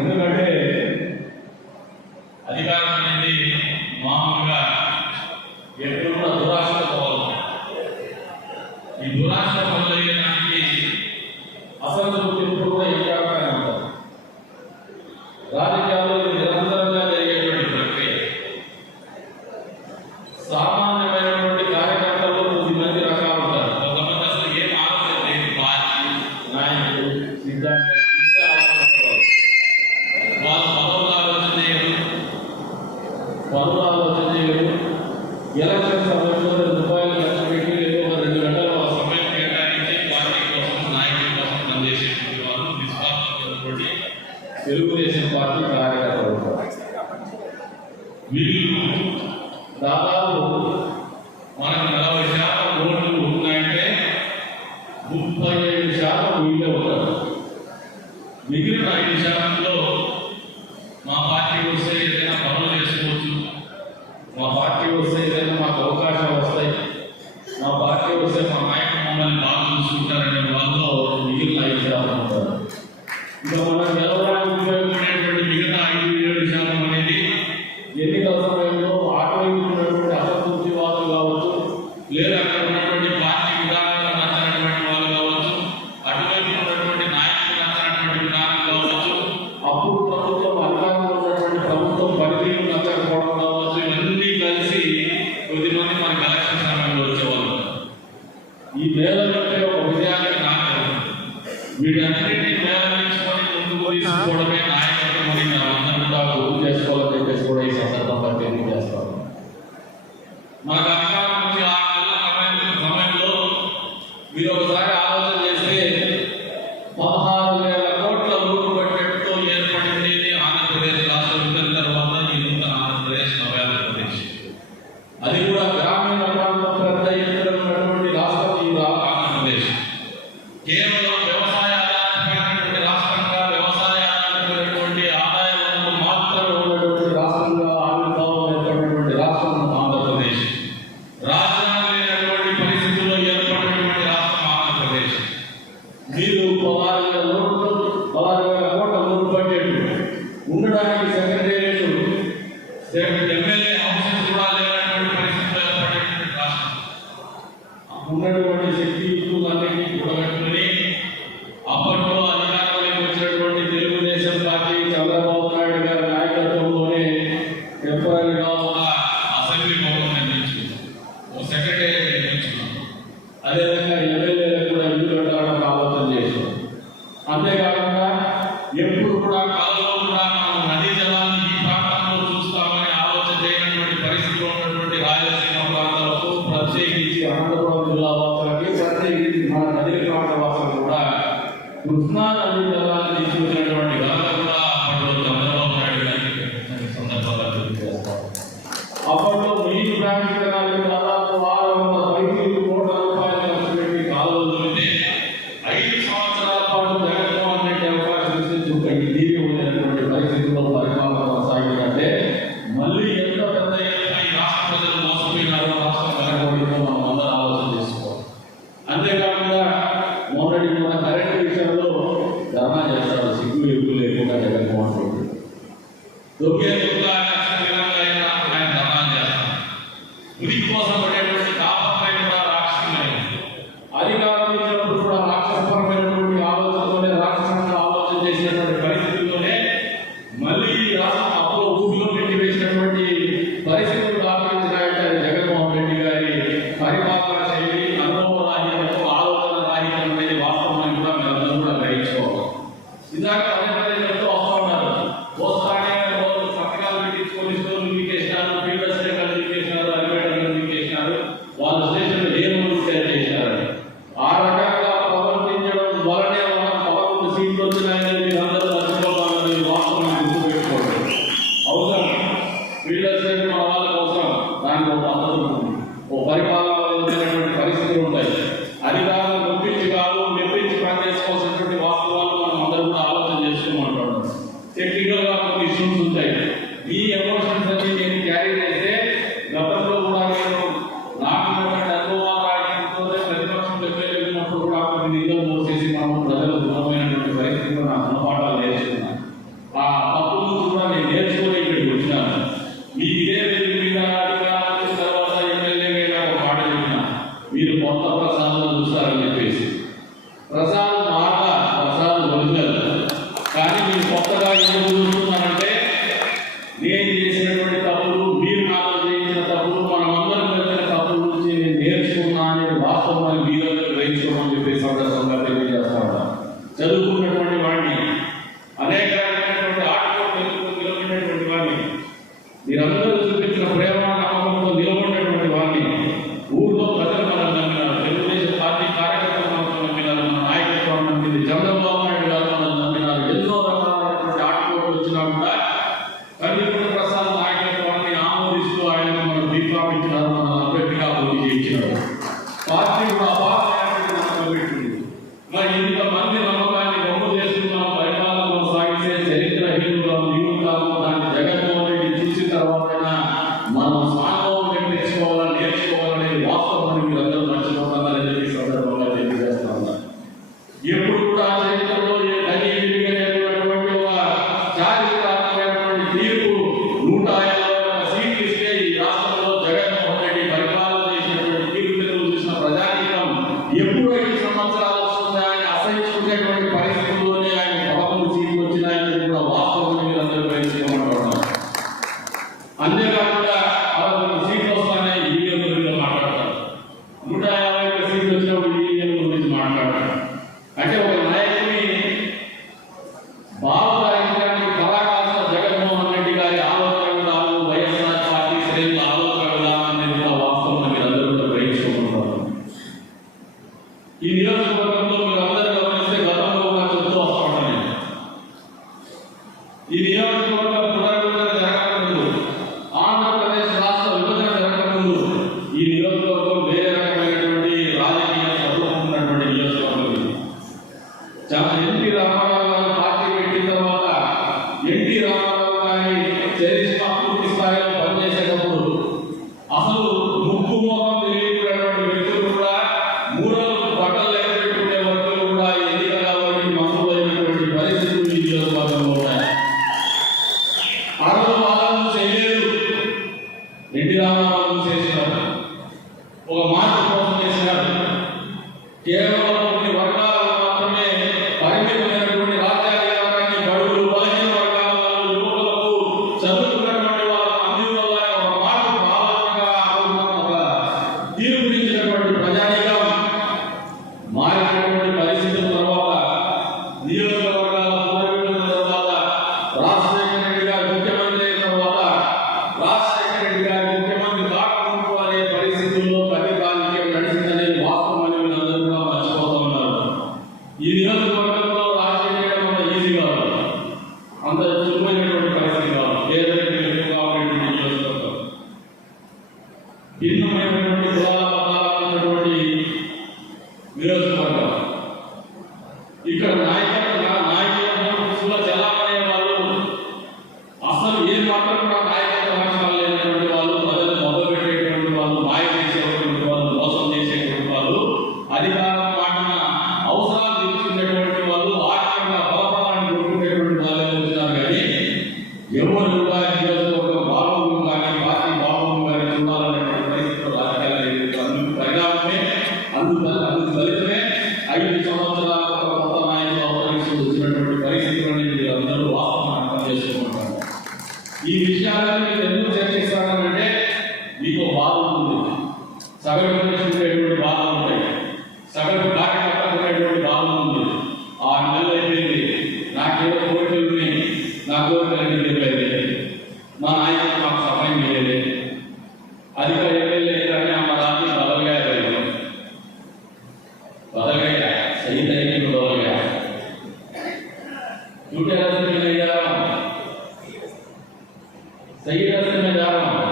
ఎందుకంటే అధికారం అనేది మామూలుగా ఎప్పుడు కూడా దురాశతో పోవాలి. ఈ దురాశ మొదలయ్యడానికి అసంతృప్తి ఎప్పుడు కూడా ఎక్కువగానే ఉంటుంది. రాజకీయాల్లో నిరంతరంగా జరిగేటువంటి ప్రక్రియ. సామాన్యమైనటువంటి కార్యకర్తల్లో 10 మంది రకాలు ఉంటారు. కొంతమంది అసలు ఏం ఆలోచన లేదు, పార్టీ నాయకులు సిద్ధాంతం వాళ్ళు పనులు ఆలోచన చేయరు. ఎలక్షన్ సమయంలో ₹2 ఖర్చు పెట్టి లేదా 2 గంటల సమయం కేటాయించి పార్టీ కోసం నాయకుల కోసం పనిచేసేటువంటి వాళ్ళు నిస్వార్థమైనటువంటి తెలుగుదేశం పార్టీ కార్యకర్తలు. వీళ్ళు దాదాపు మనకు 40% ఓట్లు ఉన్నాయంటే 37% వీళ్ళే ఉంటారు. మిగిలిన 5%లో మా పార్టీ వస్తే ఏదైనా పనులు చేసుకోవచ్చు, మా పార్టీ వస్తే ఏదైనా మాకు అవకాశాలు వస్తాయి, మా పార్టీ వస్తే మా నాయకులు మమ్మల్ని బాగా చూసుకుంటారనే వాళ్ళు మిగిలిన 5% ఉంటారు. ఇంకా మనం గెలవడానికి ఉపయోగపడేటువంటి మిగతా 5-7% అనేది ఎన్నికల సమయంలో ఆటోవైపు ఉన్నటువంటి అసంతృప్తివాదులు కావచ్చు, లేదా అక్కడ ఉన్నటువంటి పార్టీ విధానాలు నచ్చినటువంటి వాళ్ళు కావచ్చు, అటువైపు ఉన్నటువంటి నాయకులు నచ్చినటువంటి విధానం కావచ్చు, అప్పుడు ప్రభుత్వం అధికారంలో ఉన్నటువంటి ప్రభుత్వం పరిధిని నచ్చకపోవడం కావచ్చు, ఇవన్నీ కలిసి కొద్దిమంది మనకి ఎలక్షన్ సమయంలో వచ్చేవాళ్ళు. ఈ మేళంటే ఒక విజయానికి నాయకులు వీటన్నిటినీ మేళవించుకొని ముందుకు తీసుకోవడమే నాయకత్వం అని అందరూ కూడా గుర్తు చేసుకోవాలని చెప్పేసి కూడా ఈ సందర్భంగా తెలియజేస్తారు. మనకు అధికారం నుంచి 6 నెలల సమయంలో మీరు ఒకసారి ఆలోచన చేస్తే 16,000 కోట్ల రూపు బడ్జెట్తో ఏర్పడింది ఆంధ్రప్రదేశ్ రాష్ట్రం. తర్వాత ఈ నూతన ఆంధ్రప్రదేశ్ నవ్యాంధ్రప్రదేశ్, అది కూడా గ్రామీణ ప్రాంతం పెద్ద ఎత్తున ఉన్నటువంటి రాష్ట్రం ఈ ఆంధ్రప్రదేశ్. కేవలం వ్యవసాయ ఆధారితమైనటువంటి రాష్ట్రంగా, వ్యవసాయ ఆధారితమైనటువంటి ఆదాయ వనరులు మాత్రమే ఉన్నటువంటి రాష్ట్రంగా ఆవిర్భావం ఏర్పడినటువంటి రాష్ట్రం ఆంధ్రప్రదేశ్. రాజధాని లేనటువంటి పరిస్థితుల్లో ఏర్పడినటువంటి రాష్ట్రం ఆంధ్రప్రదేశ్. మీరు 16,000 కోట్ల రూపు బడ్జెట్ ఉండడానికి సెక్రటేరియట్, ఎమ్మెల్యే హౌసెస్ కూడా లేనటువంటి పరిస్థితుల్లో ఏర్పడినటువంటి రాష్ట్రం. ఉన్నటువంటి శక్తి యుక్తులన్నింటినీ కూడగట్టుకుని అప్పట్లో అధికారంలోకి వచ్చినటువంటి తెలుగుదేశం పార్టీ చంద్రబాబు నాయుడు గారి నాయకత్వంలోనే టెంపరీగా ఒక అసెంబ్లీ భవనం నిర్మించుకున్నాం, ఒక సెక్రటేరియట్ నిర్మించుకున్నాం. అదేవిధంగా ఎమ్మెల్యేలకు కూడా ఇల్లు కట్టాలని ఆలోచన చేశాం. అంతేకాకుండా ఎప్పుడు కూడా కాలంలో కూడా మనం నదీ జలాన్ని ఈ ప్రాంతంలో చూస్తామని ఆలోచన చేయనటువంటి పరిస్థితిలో ఉన్నటువంటి రాయలసీమ ప్రాంతాలకు, ప్రత్యేకించి అనంతపురం జిల్లా వాసులకి, ప్రత్యేకించి మన నదీ ప్రాంత వాసులకు కూడా కృష్ణా నదీ జలాన్ని తీసుకొచ్చినటువంటి ఘనత కూడా అప్పట్లో చంద్రబాబు నాయుడు గారికి సందర్భంగా తెలియజేస్తాం. అప్పట్లో నీటి ప్రాంతీకరణాలకు దాదాపు 600 కోట్ల రూపాయలు ఖర్చు పెట్టి కాలువలు ఉంటే 5 సంవత్సరాల పాటు జగన్మోహన్ రెడ్డి అవకాశం ఇచ్చి నీరు ఉండేటువంటి పరిస్థితుల్లో పరిపాలన కొనసాగిందంటే మళ్ళీ ఎంత పెద్ద ఎత్తున ఈ రాష్ట్ర ప్రజలు మోసపోయినారో, రాష్ట్రం వెనకబడిందో మనం అందరూ ఆలోచన చేసుకోవాలి. అంతేకాకుండా మన కరెంటు విషయంలో ధర్నా చేస్తారు, సిగ్గు ఎగ్గు లేకుండా జగన్మోహన్ రెడ్డి. దొంగేందుకుగా ఆయన ధర్నా చేస్తారు. ఉనికి కోసం పడేటువంటి కాపపై కూడా రాక్షసమైంది. అధికారం ఇచ్చినప్పుడు కూడా రాక్షసపరమైనటువంటి ఆలోచనతోనే, రాక్షసంగా ఆలోచన చేసినటువంటి పరిస్థితుల్లోనే మళ్ళీ రాష్ట్రం అప్పుడు ఊపిలో పెట్టి వేసినటువంటి పరిస్థితులు దాపించినాయంటే జగన్మోహన్ రెడ్డి గారి పరిపాలన శైలి, అనుభవ రాహిత్యం, ఆలోచన రాహిత్యం అనేది వాస్తవాన్ని కూడా మీరందరూ కూడా గ్రహించుకోవాలి. ఇందాక పదే చెప్తూ వస్తూ ఉన్నారు, వస్తానే పథకాలు పెట్టించుకొని స్టోర్లు మీకేసినారు, ఫీల్డ్ స్టేషన్లు మీకేసినారు, అలిపేటలు మీకేసినారు, వాళ్ళ స్టేషన్లు ఏ రోజు చేసినారు. ఆ రకంగా ప్రవర్తించడం వలనే మనం 11 సీట్లు వచ్చినాయని మీరందరూ మర్చిపోవాలని వాస్తవాన్ని గుర్తుపెట్టుకోండి. అవసరం ఫీల్డ్ స్టేషన్ మన వాళ్ళకి అవసరం, దానికి ఒక పద్ధతి ఉంటుంది, ఓ పరిపాలన పరిస్థితులు ఉంటాయి. అధికారులు నొప్పించి కాదు, మెప్పించి పనిచేసుకోవాల్సినటువంటి వాస్తవాలు మనం అందరూ కూడా ఆలోచన చేసుకోమంటాడు. టెక్నికల్ గా కొన్ని ఇష్యూస్ ఉంటాయి. ఈ ఎమోషన్స్ అన్ని నేను క్యారీ చేస్తే గతంలో కూడా నేను నాకు అనుభవాలు రాయడంతో ప్రతిపక్షం ఉన్నప్పుడు కూడా కొన్ని నిధులు మోసేసి మనం ప్రజలు దూరమైనటువంటి పరిస్థితుల్లో నా గుణపాఠాలు నేర్చుకున్నాను. ఆ ఈ నియోజకవర్గ పునర్విభజన జరగకముందు, ఆంధ్రప్రదేశ్ రాష్ట్ర విభజన జరగకముందు ఈ నియోజకవర్గం వేరే రకమైనటువంటి రాజకీయ స్వరూపం ఉన్నటువంటి నియోజకవర్గం ఇది. ఎన్టీ రామారావు గారు పార్టీ పెట్టిన తర్వాత ఎన్టీ రామారావు గారి చరిష్మా పూర్తి స్థాయిలో పనిచేసేటప్పుడు అసలు ముక్కు మొహం తెలియనటువంటి వ్యక్తులు కూడా మూడలు బట్టలు పెట్టుకునే వర్గులు కూడా ఎన్నికల వారికి మక్కువైనటువంటి పరిస్థితులు ఈ నియోజకవర్గంలో ఉన్నాయి. ఆ రోజు వాళ్ళను చేయలేదు, ఎన్టీ రామారావు చేసినారు, ఒక మార్పు కోసం చేసినారు. కేవలం కొన్ని వర్గాలకు మాత్రమే పరిమితమైనటువంటి రాజ్యాధికారాన్ని బడుగు బలహీన వర్గాల వాళ్ళు, యువకులకు, చదువుకున్నటువంటి వాళ్ళకు అందించాలని ఒక మార్పు ఆలోచనగా ఒక తీర్పునిచ్చినటువంటి ప్రజానీకం మారినటువంటి పరిస్థితుల తర్వాత నియోజకవర్గాల పునర్విభజన తర్వాత రాజశేఖర రెడ్డి గారు ముఖ్యమంత్రి అయిన తర్వాత రాజశేఖర రెడ్డి గారు ముఖ్యమంత్రి కాకముందు అనే పరిస్థితుల్లో ప్రతిపాదిక నడిచిందనేది వాస్తవం అని వీళ్ళందరూ కూడా మర్చిపోతూ ఉన్నారు. ఈ నియోజకవర్గంలో రాజకీయం చేయడం అంత ఈజీ కాదు, అంత సులువైనటువంటి పరిస్థితి కాదు. పేదరికం ఎక్కువగా ఉండేటువంటి నియోజకవర్గం, భిన్నమైనటువంటి కులాల మతాలు ఉన్నటువంటి నియోజకవర్గం. ఇక్కడ నాయకుల చలామణి వాళ్ళు అసలు ఏ మాత్రం కూడా నాయకత్వ లక్షణాలు లేనటువంటి వాళ్ళు, ప్రజలు మొదలుపెట్టేటువంటి వాళ్ళు, మాయ చేసేటువంటి వాళ్ళు, మోసం చేసేటువంటి వాళ్ళు, అధికారం మాటిన అవసరాలు తీర్చుకునేటువంటి వాళ్ళు, ఆర్థికంగా బలపడాలని కోరుకునేటువంటి వాళ్ళే వచ్చినారు. కానీ ఎవరు కూడా నియోజకవర్గం బాగోగులు కానీ పార్టీ బాగోగులు కానీ చూడాలనేటువంటి పరిస్థితులు రాజకీయాలు అందుకు పరిణామమే, అందుకు ఫలితమే 5 సంవత్సరాల కొత్త నాయకులు అవతరించి వచ్చినటువంటి పరిస్థితులని మీరందరూ వాస్తవం అర్థం చేసుకుంటారు. ఈ విషయాలను మీరు ఎందుకు చర్చిస్తానంటే మీకు బాధ ఉంటుంది, సగటు మనిషి ఉండేటువంటి బాధ ఉంటాయి, సగటు కార్యకర్త ఉండేటువంటి బాధ ఉంది. 6 నెలలు అయిపోయింది, నాకేదో కోరికలు ఉన్నాయి, నా కోరికలన్నీ తెలియలేదు, మా నాయకులు మాకు సమయం లేదు, అధిక ఎమ్మెల్యే కానీ మా రాజ్యం बदल गया सही तरीके में बदल गया। झूठे रास्ते में नहीं जा रहा हूँ, सही रास्ते में जा रहा हूँ,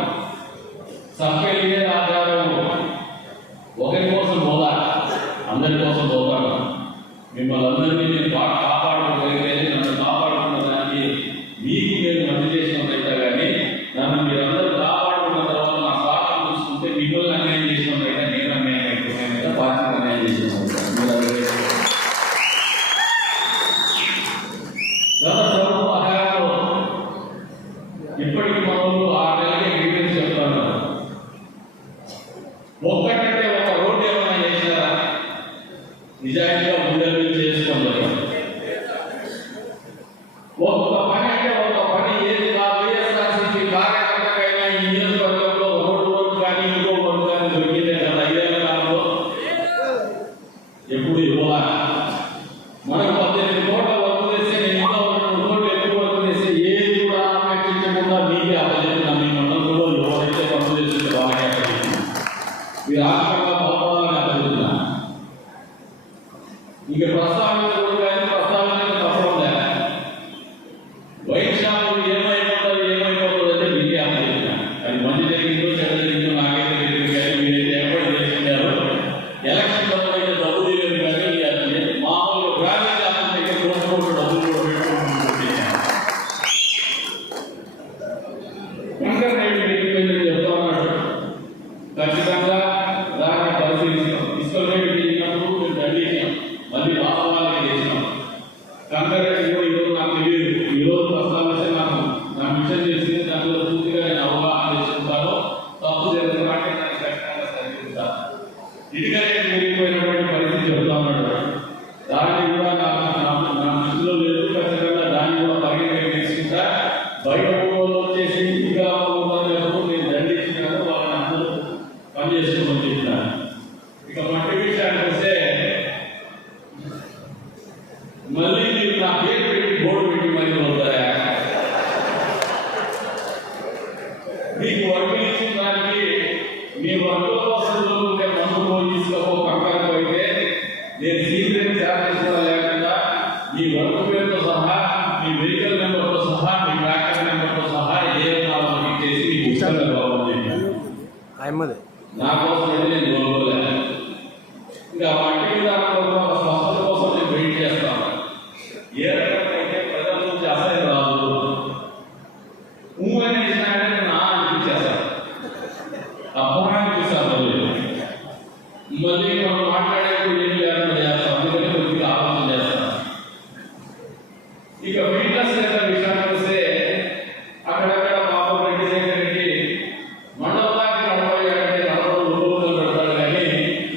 सबके लिए आ जा रहा हूँ। ఒకరి కోసం పోదా, అందరి కోసం పోతాను. మిమ్మల్ని అందరినీ నేను కాపాడుకోగలిగితే నన్ను కాపాడుకున్న దానికి మీకు నేను మంచి చేసినట్లయితే కానీ నన్ను మీరందరూ కాపాడుకున్న తర్వాత నా స్వార్థం చూసుకుంటే మిమ్మల్ని అన్యాయం చేసినట్లయితే నేను అన్యాయం అయిపోయాను కదా, పార్టీని అన్యాయం చేసినట్టు. గత ప్రభుత్వ హయాంలో ఇప్పటికి మనకు 6 నెలలకే గ్రీవెన్స్ చెప్తాను. ఒక్కటంటే ఒక రోడ్డు ఏమైనా చేసినారా? నిజాయితీగా గుండెలు చేసుకోండి. ఒక్క పని అంటే ఒక పని ఏది కాదు. వైఎస్ఆర్సీపీ కార్యకర్తకైనా ఈ నియోజకవర్గంలో రోడ్డు వర్క్ కానీ ఇంకో వర్క్ కానీ దొరికిందే కదా 5 ఏళ్ల కాలంలో? ఎప్పుడు ఇవ్వాలా? మనకు 18 కోట్ల వర్క్ చేస్తే నేను ఇంకా 2 కోట్లు ఎక్కువ వర్క్ చేస్తే ఏది కూడా అపేక్షించకుండా మీకే అప్పచెప్పిన మీ మండలంలో ఎవరైతే వర్క్ చేస్తుంటే వాళ్ళకే అప్పచెప్పిన మీరు ఆర్థికంగా బలపడాలని అప్పచెప్పిన. ఇక ప్రస్తావించకూడదు కానీ ప్రస్తావించడం తప్పకుండా వైన్ షాపులు ఏమైపోతుంది అంటే మీకే అప్పచెప్పిన. అది మంచి జరిగిందో చెడ్డ జరిగిందో నాకైతే తెలియదు కానీ మీరైతే ఏర్పాటు చేసుకున్నారు. ఎలక్షన్ అయితే డబ్బు తెలియదు కానీ మామూలు గ్రామీణ శాతం దగ్గర కోట్లు డబ్బులు కూడా పెట్టుకుంటున్నారు. చెప్తా ఉన్నాడు, ఖచ్చితంగా దాన్ని పరిశీలిస్తాం. ఇసుక రేటు పెరిగినప్పుడు మేము దండించాం, మళ్ళీ వాస్తవాలకి చేసినాం. కంకరెడ్డి కూడా ఈరోజు నాకు తెలియదు, ఈరోజు ప్రస్తావిస్తే నా మిషన్ చేసింది, దాంట్లో పూర్తిగా నేను అవగాహన చేసుకుంటాను. తప్పు జరుగుతుందంటే దాన్ని ఖచ్చితంగా సరిదిద్దుతాను. ఇటుక రేటు పెరిగిపోయినటువంటి పరిస్థితి చెప్తా ఉన్నాడు, దాన్ని కూడా నా దృష్టిలో లేదు. ఖచ్చితంగా దాన్ని కూడా పరిగణలోకి తీసుకుంటా. బయట ఊళ్ళో వచ్చేసి ఇంకా నేను దండించినాను, వాళ్ళని అందరూ పనిచేసుకోమని చెప్పినాను. ఇక మట్టి విషయానికి వస్తే మళ్ళీ మీరు నా పేరు పెట్టి బోర్డు పెట్టి మళ్ళీ అవుతారా? మీకు వర్గం ఇచ్చిన దానికి మీ వర్గంలో ఉండే మందులు తీసుకో నా కోసం అయితే నేను కోరుకోలేదు. ఇంకా మట్టి విధానంలో స్వస్థత కోసం నేను వెయిట్ చేస్తాను. ఏ రకంగా అయితే ప్రజల నుంచి అసహ్యం రాదు, ఊహని ఇచ్చినాడే నేను అనిపించేస్తాను, అబ్బా అనిపిస్తాను. మళ్ళీ మనం మాట్లాడేప్పుడు ఏం లేకుండా చేస్తాం, అందుకని కొద్దిగా ఆలోచన చేస్తాం. ఇక ఫిట్నెస్ సెంటర్ విషయానికి వస్తే అక్కడక్కడ పాపం రెడ్డి దగ్గరికి మండలానికి నడవడంటే నడవడం పెడతాడు, కానీ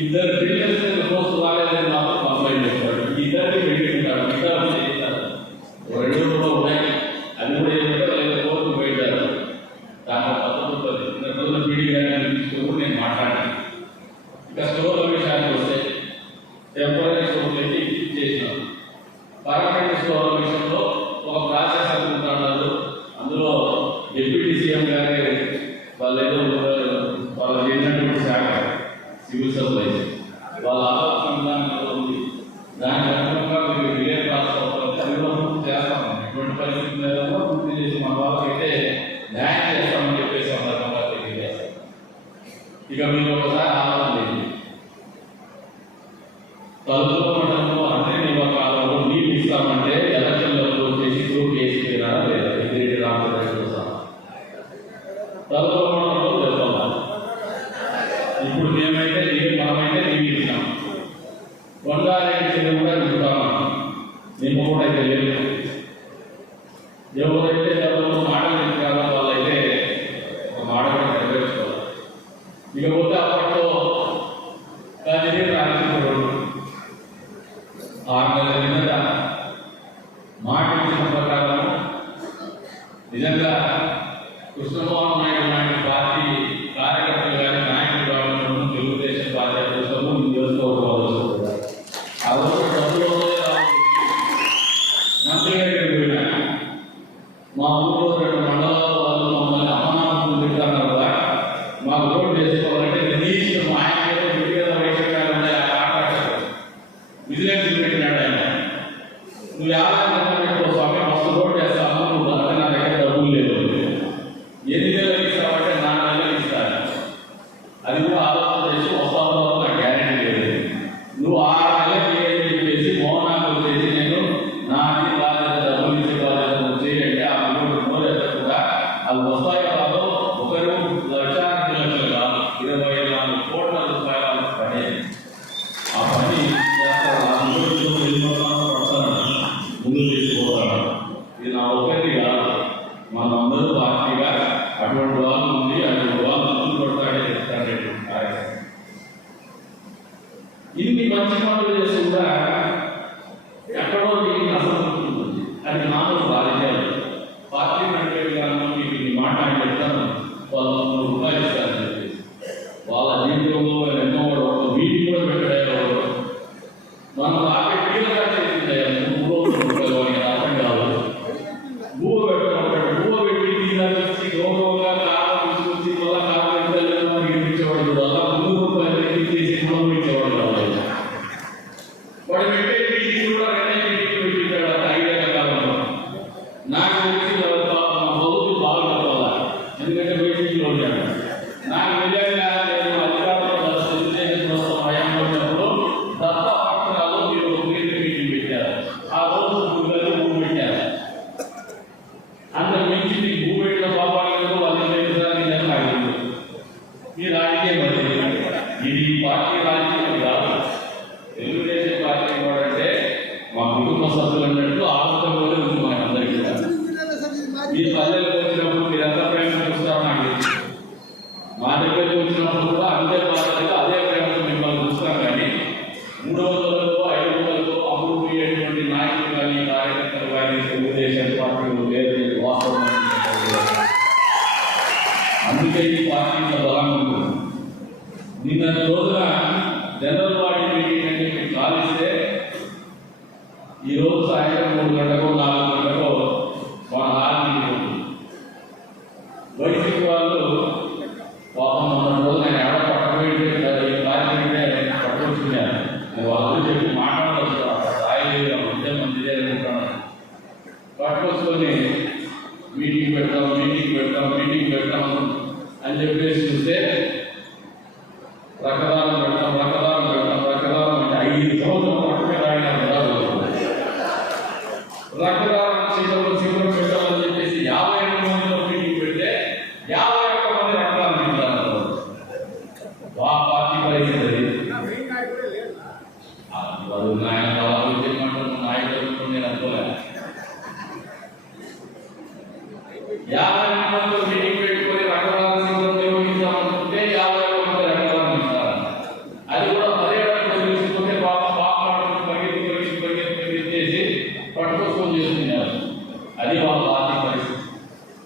ఇద్దరు ఫిట్నెస్ సెంటర్ పోస్ట్ రాలేదని మాత్రం కంప్లైంట్ చేస్తాడు. ఇద్దరికి పెట్టుకుంటాడు, ఇద్దరు చేస్తారు, రెండు కూడా ఉన్నాయి. అది కూడా ఏంటంటే లేదా కోర్టు పెట్టారు, దాంట్లో తప్పుతుంది. రెండు రోజుల పీడీ గారిని తీసుకుని నేను మాట్లాడాను. ఇక స్టోర్ల విషయానికి వస్తే టెంపరీ స్టోర్లు అయితే చేసినాం. పర్మనెంట్ స్టోర్ల విషయంలో ఒక ప్రాసెస్ అనుకుంటున్నారు. అందులో డిప్యూటీ సీఎం గారి వాళ్ళు ఏదో వాళ్ళు చేసినటువంటి శాఖ సివిల్ సప్లైస్ వాళ్ళ ఆలోచన విధానంలో ఉంది. దానికి అనుగుణంగా మీరు విలేజ్ రాష్ట్రం చేస్తాం, ఎటువంటి పరిస్థితి లేదో పూర్తి చేసి మన వాళ్ళకైతే న్యాయం చేస్తామని చెప్పేసి సందర్భంగా తెలియజేస్తాం. ఇక మీరు ఒకసారి ఆలోచన లేదు, తలుపుల మండలంలో అన్ని నివాకాలలో నీళ్ళు ఇస్తామంటే ఎలక్షన్లో వచ్చేసి గ్రూప్ వేసిపోయినా లేదా ఇంద్రెడ్డి రామచంద్ర సహా తలుపుల మండలంలో తెలుపుతాం. ఇప్పుడు మేమైతే మనమైతే నీళ్ళు ఇస్తాం, కొండారెడ్డి చెల్లి కూడా నింపుతాము, నింపకూడైతే లేదు. ఎవరైతే ఎవరు మాటలు ఇచ్చారో వాళ్ళైతే ఒక మాట కూడా నెరవేర్చుకోవాలి. ఇకపోతే అప్పట్లో కానీ రాజకీయ 6 నెలల కిందట మాట ఇచ్చిన ప్రకారం నిజంగా కృష్ణమోహన్ నాయుడు లాంటి పార్టీ కార్యకర్తలు కానీ నాయకులు కానీ తెలుగుదేశం పార్టీ అధ్యక్షులు నియోజకవర్గాలు ఆ రోజు డబ్బులు మంత్రి గారికి పోయినా మా ఊళ్ళో 2 మండలాల వాళ్ళు మమ్మల్ని అమ్మనామలు తింటున్నారు కదా, మాకు రోడ్డు వేసుకోవాలంటే కనీసం ఆయన విడిగా వైద్యం విజిలెన్స్ పెట్టినాడు. ఆయన నువ్వు 50 సమయం మస్తు రోడ్ చేస్తాను, నువ్వు అంటే నా దగ్గర డబ్బులు లేదు, 8 నెలలు ఇస్తామంటే 4 నెలలు ఇస్తాను, అది కూడా ఆలోచన చేసి వస్తాను నాకు గ్యారెంటీ లేదు. నువ్వు 6 నెలలు చెప్పేసి మోహనాలు వచ్చేసి నేను నాది బాధ్యత డబ్బులు ఇచ్చే బాధ్యత చేయంటే ఆ మూడు కూడా అది వస్తాయి కాదు. 1,02,00,000 కాదు, 24 కోట్ల రూపాయల పని. ఆ పని ముందు తీసుకుపోతాను. ఇది నా ఒకటి కాదు, మనందరూ పార్టీగా అటువంటి వాళ్ళు ఉంది, అటువంటి వాళ్ళు ముందు పడతాడే చెప్తాడు. ఇన్ని మంచి పనులు చేసి కూడా ఎక్కడో దీనికి అసంతృప్తి ఉంటుంది. అది మామూలు రాజకీయాలు. పార్టీ నడిపే విధానంలో మీకు ఈ మాట అని చెప్తాను, వాళ్ళు 3 రూపాయలు ఇస్తారని చెప్పేసి వాళ్ళ జీవితంలో ఎన్నో మీటింగ్ కూడా పెట్టారు. మనం బాగా క్లియర్గా చేసింది 3 రోజులు అర్థం కాదు. భూవ పెట్టడం భూవ పెట్టి తీసుకొచ్చి గౌరవంగా కాలం తీసుకొచ్చి వల్ల కాలం ఇచ్చేవాడు వల్ల 3 రూపాయలు తీసి ఇచ్చేవాడు కావాలి. వాడు పెట్టే మీటింగ్ కూడా 2 మీటింగ్ పెట్టింటాడు. 5 ఏళ్ల కాలంలో నాకు తెలిసి మా బౌద్ధులు బాగా చెప్పాలా, ఎందుకంటే మీటింగ్లో ఉంటాడు. నాకు నిజంగా నేను అధికారంలో తెలుగుదేశం హయాంలో ఉన్నప్పుడు దత్త పట్టణాలు మీరు మీటింగ్ పెట్టారు. ఆ రోజు భూ పెట్టారు. అంత మించి మీకు భూ పెట్టిన పాపాలను వాళ్ళు ఆగింది. ఈ రాజకీయం ఇది పార్టీ రాజకీయం కాదు, తెలుగుదేశం పార్టీ అంటే మా కుటుంబ సభ్యులు అన్నట్టు ఆలోచనలోనే ఉంది మనందరికీ. ఈ పల్లెలకు వచ్చినప్పుడు మీరు ఎంత ప్రేమ చూస్తారో నాకు తెలుసు. మా దగ్గరకు వచ్చినప్పుడు కూడా అంతే బాధ్యతగా అదే ప్రేమతో మిమ్మల్ని చూస్తాం. కానీ 300లకు 500లకు అభివృద్ధి అయ్యేటువంటి నాయకులు కానీ కార్యకర్తలు కానీ తెలుగుదేశం పార్టీలు లేదు వాస్తవం. అందుకే ఈ పార్టీ ఇంత బలంగా ఉంటుంది. నిన్న రోజున జనరల్ బాడీ మీటింగ్ అని చెప్పి కాలిస్తే ఈరోజు సాయంత్రం 3 గంటలకు 4 గంటలకు మన హాల్ వైసీపీ వాళ్ళు పాపం మన రోజు నేను ఎడ పట్టబెట్టి పట్టుకొచ్చుకున్నాను. వాళ్ళు చెప్పి మాట్లాడవచ్చు స్థాయి ఉంటే మంచిదే అనుకుంటున్నాను. పట్టుకొచ్చుకొని మీటింగ్ పెడతాం అని చెప్పేసి చూస్తే రక్తదానం పెడతాం అంటే 5 సంవత్సరాలు పట్టుకుని రాయన రక్తదానం శిబిరం పెట్టాలని చెప్పేసి 52 మందిలో మీటింగ్ పెడితే 51 మంది రక్తదానం పెట్టారు. పార్టీ పరిస్థితి నాయకులు నేను అనుకోలే. 52 మందిలో మీటింగ్ పెట్టుకొని రక్తదాన శిబిరం నిర్వహించాలనుకుంటే 51 మంది రక్తదానం ఇస్తారు. అది కూడా 17 తీసుకుంటే పరిగెత్తి పట్టుకొని చేస్తున్నారు. అది వాళ్ళ పార్టీ పరిస్థితి.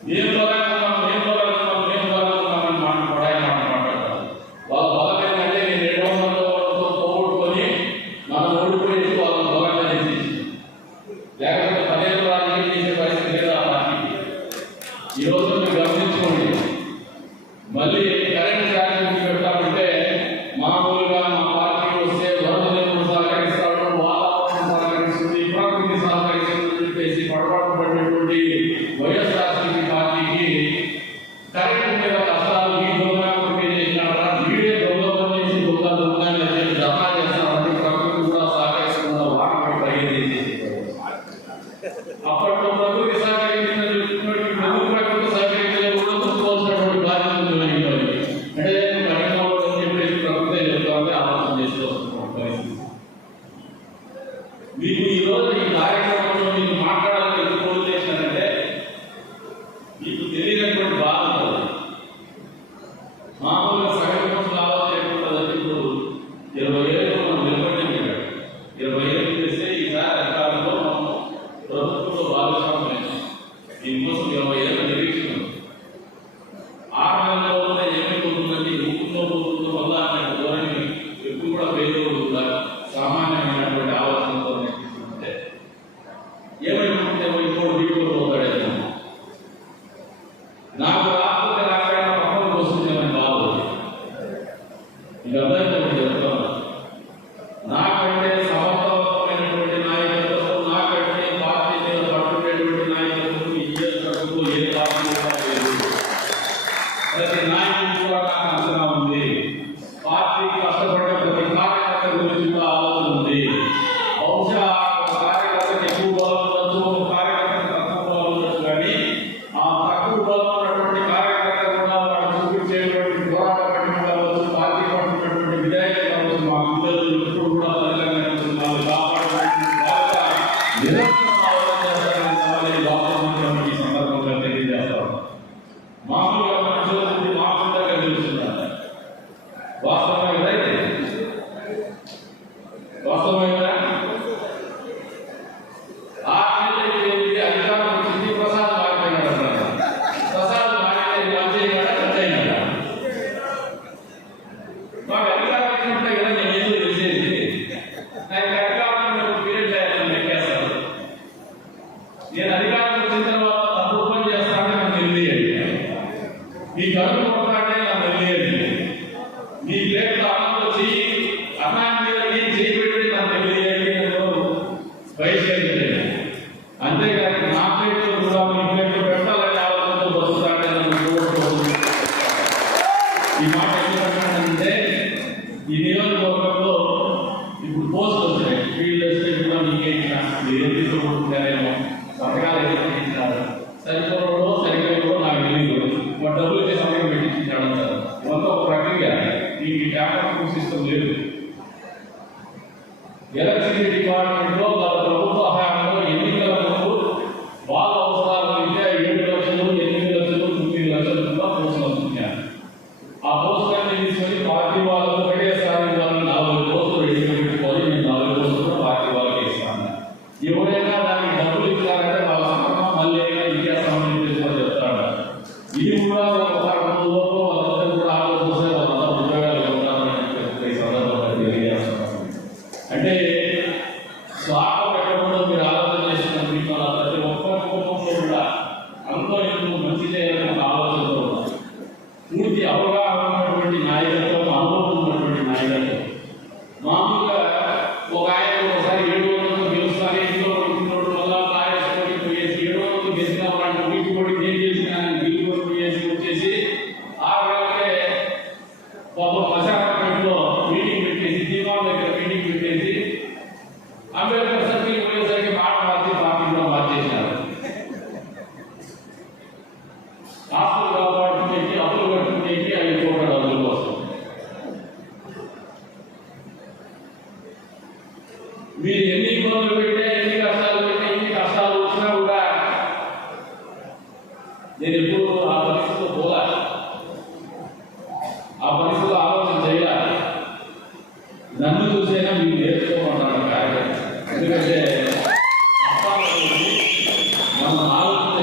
నేను మాట్లాడతాను. వాళ్ళ బలం ఏంటంటే నేను 200 ఓట్లతో పోగొట్టుకొని మనం ఓడిపోయేసి వాళ్ళని బలంగా చేసేసి లేకపోతే 15 రాజకీయం చేసే పరిస్థితి లేదు ఆ పార్టీకి. ఈరోజు మీరు గమనించుకోండి, మళ్ళీ కరెంట్ ఛార్జీలు పెట్టాలంటే మామూలుగా మా పార్టీ వస్తే వరదలు సహకరిస్తాడు, వాతావరణం సహకరిస్తుంది, ప్రకృతి సహకరిస్తుంది చెప్పేసి పొరపాటు పడినటువంటి వైఎస్ఆర్సీపీ పార్టీకి కరెంట్ మీద కష్టాలు ఈ దొంగ చేసినారా, వీడే దొంగ చేసి దొంగ ధర్నా చేస్తామంటే ప్రకృతి కూడా సహకరిస్తున్న వాటిపై ప్రయత్నించేసి అప్పట్లో ప్రకృతి సహకరించినటువంటి ప్రకృతి సహకరించకుండా చూసుకోవాల్సినటువంటి బాధ్యతలు అంటే పరిణామాలు అని చెప్పేసి ప్రకృతి చెప్తామంటే ఆలోచన చేసి వస్తున్న పరిస్థితి. మీకు ఈరోజు ఈ కార్యక్రమంలో మీకు మాట్లాడాలని ఎందుకు చేశానంటే మీకు తెలియనటువంటి బాధ ఉంటుంది. మామూలుగా సగటు కోసం ఆలోచన ఉంటుంది. ఇప్పుడు 20 ఏళ్ళు మనం నిలబడి 20 ఏళ్ళు చేస్తే ఈసారి అధికారంలో మనం ప్రభుత్వంలో భాగస్వామ్యం దీనికోసం 20 ఏళ్ళు నిరీక్షణ 6 నెలల్లో ఏమైపోతుందండి, ఊపుతో పోతుందో వల్ల అనే ధోరణి ఎప్పుడు కూడా పేదోడుగా సామాన్యమైనటువంటి ఆలోచనతో నేర్పిస్తుంటే ఏమైపోతుంటే ఇంకోటి వీటిలో పోతాడేమో, నాకు రాకపోతే నాకైనా పక్కన వస్తుందేమని బాగుంది. ఇదంతా చెప్తాను. నాకంటే సమర్థవంతమైనటువంటి నాయకులతో, నాకంటే పార్టీ మీద పట్టుకునేటువంటి నాయకులతో ఏ పార్టీ లేదు. ప్రతి నాయకుడు కూడా నాకు అంచనా ఉంది. పార్టీ కష్టపడే ప్రతి కార్యకర్త గురించి కూడా ఆలోచన ఉంది. బహుశా ఒక కార్యకర్తకు ఎక్కువ బలం ఉండొచ్చు, ఒక కార్యకర్తకు తక్కువ బలం ఉండొచ్చు, కానీ ఆ తక్కువ బలం ఉన్నటువంటి కార్యకర్త కూడా వాడు చూపించేటువంటి పోరాట పట్టిన కావచ్చు, పార్టీ పట్టినటువంటి విధాయకులు కావచ్చు, మా పిల్లలు ఎప్పుడు కూడా బలంగా నిలుస్తున్నారు. కాపాడడానికి నిరంతరం ఆలోచన చేస్తారని బాబు ఈ సందర్భంగా తెలియజేస్తాను. మామూలుగా మనుషుల మామూలుగా తెలుస్తున్నారు. వాస్తవమైతే వాస్తవమైనా ఆ అధికారం వచ్చింది. ప్రసాద్ మారిపోయినాడు అంటారు. ప్రసాద్ మారిపోయి మంచిగా కట్టయినాడు. మాకు అధికారం వచ్చినప్పుడే కదా నేను ఏదో తెలిసేది. నాకు అధికారం పీరియడ్ లేదని లెక్కేస్తాను. నేను అధికారం వచ్చిన తర్వాత తప్పు పని చేస్తానని నాకు తెలియదు. నీ కడుపు కొట్టాడే నాకు తెలియదు. నీ ప్లేట్లో అన్నం వచ్చి అన్నాన్ని మీద నేను చేయబెట్టి నాకు తెలియదు బయలుదేరి. అంతేగాని నా ప్లేట్లో కూడా మీ ప్లేట్లో పెట్టాలని ఆలోచనతో బతుకుతాడే ఈ మాట ఎందుకంటే ఈ నియోజకవర్గంలో ఇప్పుడు పోస్ట్ వచ్చాయి. ఫీల్డ్ అసిస్టెంట్ కూడా మీకే ఇచ్చిన మీరు తీసుకుంటారేమో పథకాలు ఎదుర్కొంటున్నారు. సరిపోవడో సరిపోవడో నాకు తెలియదు. మా డబ్బులు ఇచ్చే సమయం పెట్టించాడు సార్. ఇదంతా ఒక ప్రక్రియ. ఈ ట్యాక్టర్ సిస్టమ్ లేదు. ఎలక్ట్రిసిటీ డిపార్ట్మెంట్లో గత ప్రభుత్వ హయాంలో ఎన్నికల ముందు వాళ్ళ అవసరాలు అయితే 7 లక్షలు, 8 లక్షలు, 9 లక్షలు కూడా పోస్టులు వస్తున్నాయి. ఆ పోస్టులన్నీ తీసుకొని పార్టీ వాళ్ళకు పెట్టేస్తాను. 4 పోస్టులు రెడీగా పెట్టుకోవాలి. నేను 4 పోస్టులు కూడా పార్టీ వాళ్ళకి ఇస్తాను. ఎవరైనా దానికి డబ్బులు ఇస్తారంటే వాళ్ళ సంబంధం మళ్ళీ ఇచ్చేస్తామని చెప్పేసి చెప్తాడు. ఇది కూడా ఒక 3 రోజుల్లో వాళ్ళందరూ కూడా ఆలోచిస్తే వాళ్ళంతా ఉద్యోగాలు ఉంటారని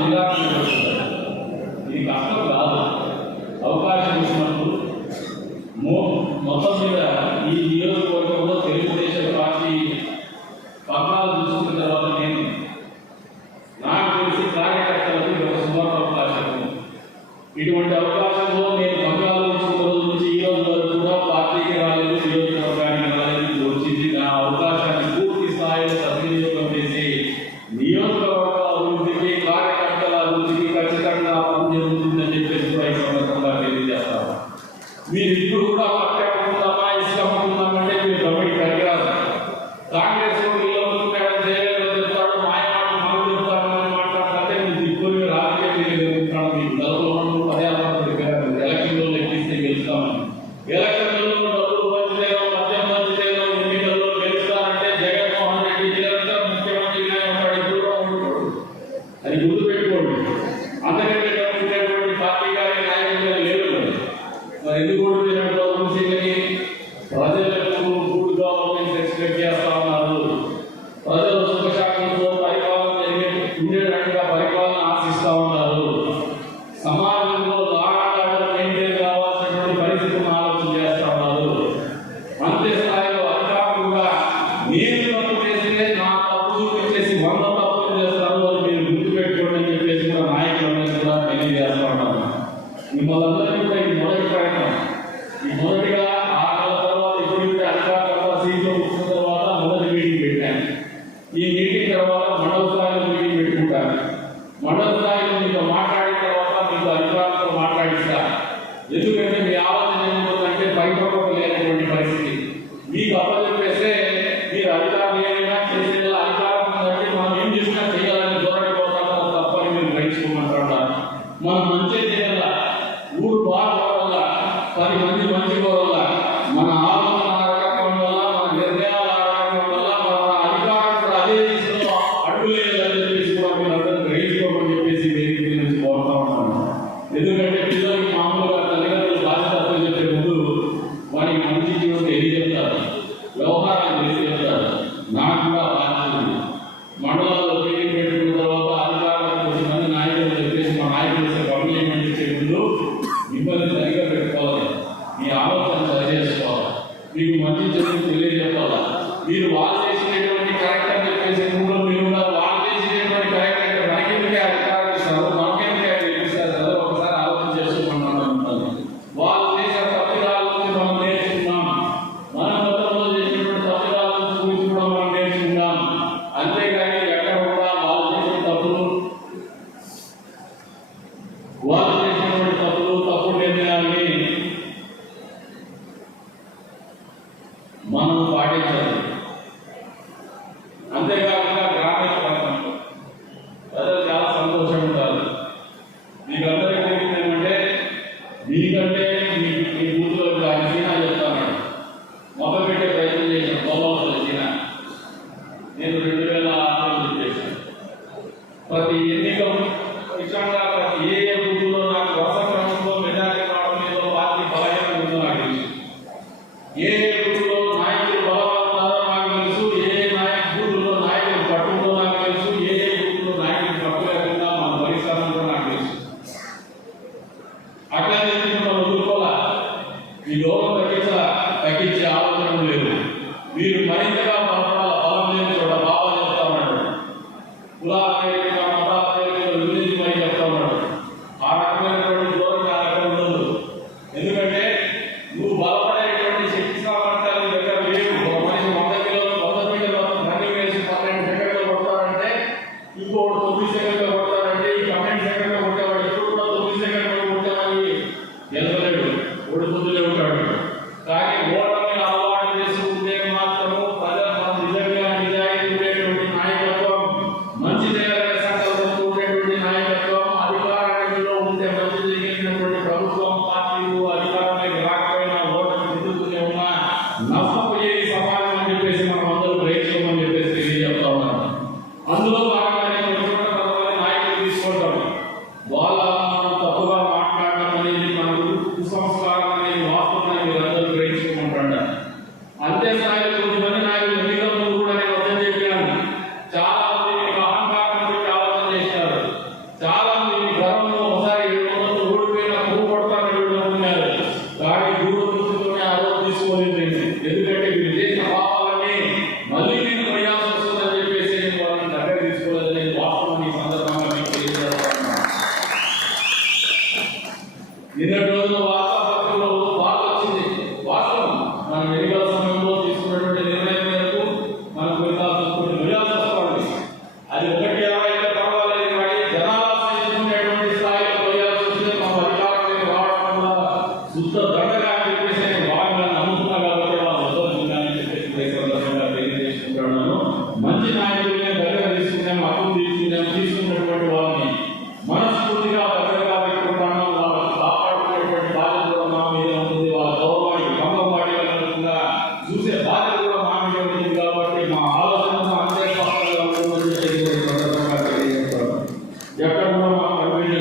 విధానం నిర్వహిస్తారు. ఇది కష్టం కాదు. అవకాశం ఇచ్చినప్పుడు మొత్తం మీద ఈ నియోజకవర్గంలో తెలుగుదేశం పార్టీ పక్కన చూసుకున్న తర్వాత నాకు తెలిసి కార్యకర్తలకు ఒక సువర్ణ అవకాశం. ఇటువంటి అవకాశంలో నేను పక్కన చూసుకున్న రోజు నుంచి ఈ రోజు వరకు కూడా పార్టీకి రాలేదు, నియోజకవర్గానికి రాలేదు, వచ్చింది. నా అవకాశాన్ని పూర్తి స్థాయిలో సద్వినియోగం చేసి నియోజకవర్గ అభివృద్ధికి, కార్యకర్తల అభివృద్ధికి ఖచ్చితంగా పని జరుగుతుందని చెప్పేసి కూడా ఈ సందర్భంగా తెలియజేస్తాను. మీరు ఇప్పుడు కూడా పట్టకుందామా ఇష్టమవుతుందామంటే మీరు గమనికి కలిగారు. కాంగ్రెస్ దేవేంద్ర చెప్తాడు, మాయమాటలు మనం చెప్తామని మాట్లాడితే మీరు దిక్కుని రాజకీయ జరుగుతున్నాడు. మీకు దళంలో పర్యావరణ ఎలక్షన్లో లెక్కిస్తే గెలుస్తామని, ఎలక్షన్లలో డబ్బులు పంచితేనో మద్యం పంచితేనో ఎన్నికల్లో గెలుస్తారంటే జగన్మోహన్ రెడ్డి నిరంతరం ముఖ్యమంత్రిగా ఉంటాడు, ఇప్పుడు ఉంటాడు. అది గుర్తుపెట్టుకోండి. అందుకంటే ఉండేటువంటి పార్టీ గారి నాయకులు లేరు. మరి ఎందుకు ప్రజలకు గుడ్ గవర్నెన్స్ ఎక్స్పెక్ట్ చేస్తా ఉన్నారు. ప్రజలు సుఖశాంతితో పరిపాలన ఉండేటట్టుగా పరిపాలన ఆశిస్తూ ఉన్నారు. సమాజంలో లాభాలు మెయింటైన్ కావాల్సినటువంటి పరిస్థితులను ఆలోచన చేస్తా ఉన్నారు. అంతే స్థాయిలో అధికారులుగా నేను తప్పు చేస్తే నా తప్పు చూపించేసి 100 తప్పులు చేస్తారు అని మీరు గుర్తుపెట్టుకోండి అని చెప్పేసి కూడా నాయకులందరినీ కూడా తెలియజేస్తా ఉన్నాను. మిమ్మల్ని అందరినీ కూడా ఇది మొదటి ప్రయత్నం. ఈ మొదటిగా మొదటి మీటింగ్ పెట్టాను. ఈ మీటింగ్ తర్వాత మండల స్థాయిలో మీటింగ్ పెట్టుకుంటాను. మండల స్థాయిలో మీతో మాట్లాడిన తర్వాత మీతో అధికారులతో మాట్లాడిస్తా. ఎందుకంటే మీ ఆలోచన ఏముంటుందంటే పరిపక్వత లేనటువంటి పరిస్థితి. మీకు అప్పచెప్పేస్తే మీరు అధికారులు ఏమైనా చేసేలా అధికారం ఉందంటే మనం ఏం చేసినా చేయాలని ధోరణి పోతాం తప్పని మీరు గ్రహించుకోమంటారు. మనం మంచి చేయాల, ఊరు బాగుపడాల, 10 మంది మంచి పోవాల. మన ఆలోచన ఎందుకంటే పిల్లలకి మామూలుగా తల్లిదండ్రులు బాధ్యత చెప్పే ముందు వాడికి మంచి జీవితం తెలియజెప్తారు, వ్యవహారాలు తెలియజెప్తారు. నాకు కూడా బాధ్యత ఉంది. మండలాల్లో మీటింగ్ పెట్టుకున్న తర్వాత అధికారులకు 10 మంది నాయకులు చెప్పేసి మా నాయకులు పనులు ఏమని చెప్పే ముందు ఇబ్బంది సరిగా పెట్టుకోవాలి, మీ ఆలోచన సరి చేసుకోవాలి, మీకు మంచి చెడు తెలియజెప్పాలి. మీరు వాళ్ళు చేసినటువంటి కరెక్ట్ అని చెప్పేసి ముందు మీరు ఉన్నారు. వాళ్ళు చేసినటువంటి కరెక్ట్ అంటే మనకెందుకే అధికారులు ఇస్తారు, మనకెందుకే ఇస్తారు కదా. ఒకసారి ఆలోచన చేసుకుంటున్నాను. వాళ్ళు చేసిన తప్పిదాల నుంచి మనం నేర్చుకున్నాం. మన గతంలో చేసినటువంటి తప్పిదాల గురించి కూడా మనం నేర్చుకున్నాం. అంతేగాని ఎక్కడ కూడా వాళ్ళు చేసిన తప్పులు, వాళ్ళు చేసినటువంటి తప్పుడు నిర్ణయాన్ని మనం పాటించాలి. అంతేకాకుండా గ్రామీణ ప్రాంతంలో ప్రజలు చాలా సంతోషంగా ఉంటారు. మీకు అందరికీ తెలియదు ఏమంటే మీకంటే మీ బూత్లో ఆయన చీనా చెప్తాను. మొదలుపెట్టే ప్రయత్నం చేసిన పొలంలో చీనా నేను 2006లో చెప్పేసాను. ప్రతి ఎన్నిక విషయంగా ప్రతి ఏ బూత్లో నాకు వరుస క్రమంలో మెజారిటీ రావడం ఏదో పార్టీ బలహీనంగా ఉందో నాకు తెలుసు. ఏ బూత్లో నాయకులు బలపడతారో నాకు తెలుసు. ఏ బూత్లో నాయకులు పట్టుకుంటూ నాకు తెలుసు. ఏ బూత్లో నాయకులు పట్టు లేకుండా మన పరిశ్రమలో నాకు తెలుసు. అట్లాగే మనం వదులుకోవాలా. ఈ లోపం తగ్గించే ఆలోచన లేదు. మీరు మరింతగా బలపడాల. బలం లేని చోట బాబా చెప్తా ఉన్నాడు, కులాల పేరుగా మతాల పేరుగా విభజించి మరి చెప్తా ఉన్నాడు. ఆ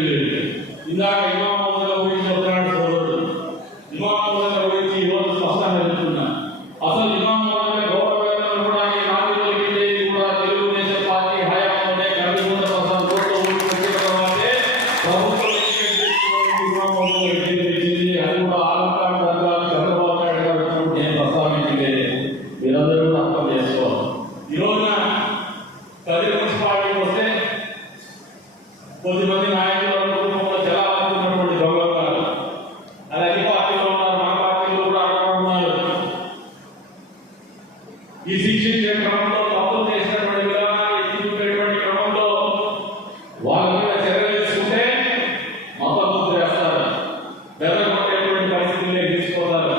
లేదు. ఇందాక ఇమాం మౌజుల గురించి చెప్తున్నాడు సోదరుడు. ఇమాం మౌజుల గురించి ఈరోజు స్పష్టంగా చెప్తున్నా. అసలు ఇమాం మౌజుల గౌరవేతనం కూడా ఈ రాజులకి కూడా తెలుగుదేశం పార్టీ హయాంలోనే కవిగుండ ప్రసాద్ కోర్టు పెట్టిన తర్వాతే ప్రభుత్వం ఇమాం మౌజుల ఇచ్చింది. అది కూడా ఆలంకార దర్గా చంద్రబాబు నాయుడు గారు నేను ప్రస్తావించలేదు. మీరందరూ కూడా అర్థం చేసుకోవాలి. ఈ రోజున కదిరి మున్సిపాలిటీకి వస్తే కొద్దిమంది నాయకుల కుటుంబంలో చలామవుతున్నటువంటి దొంగలు అది అన్ని పార్టీలో ఉన్నారు, మన పార్టీలో కూడా అక్కడ ఉన్నారు. ఈ శిక్షించే క్రమంలో తప్పులు చేసినటువంటి విధానాన్ని ఎత్తిపెట్టేటువంటి క్రమంలో వాళ్ళ మీద చర్యలు తీసుకుంటే మొత్తం ముద్ర వేస్తారు, బెదరగొట్టేటువంటి పరిస్థితులే తీసుకుపోతారు.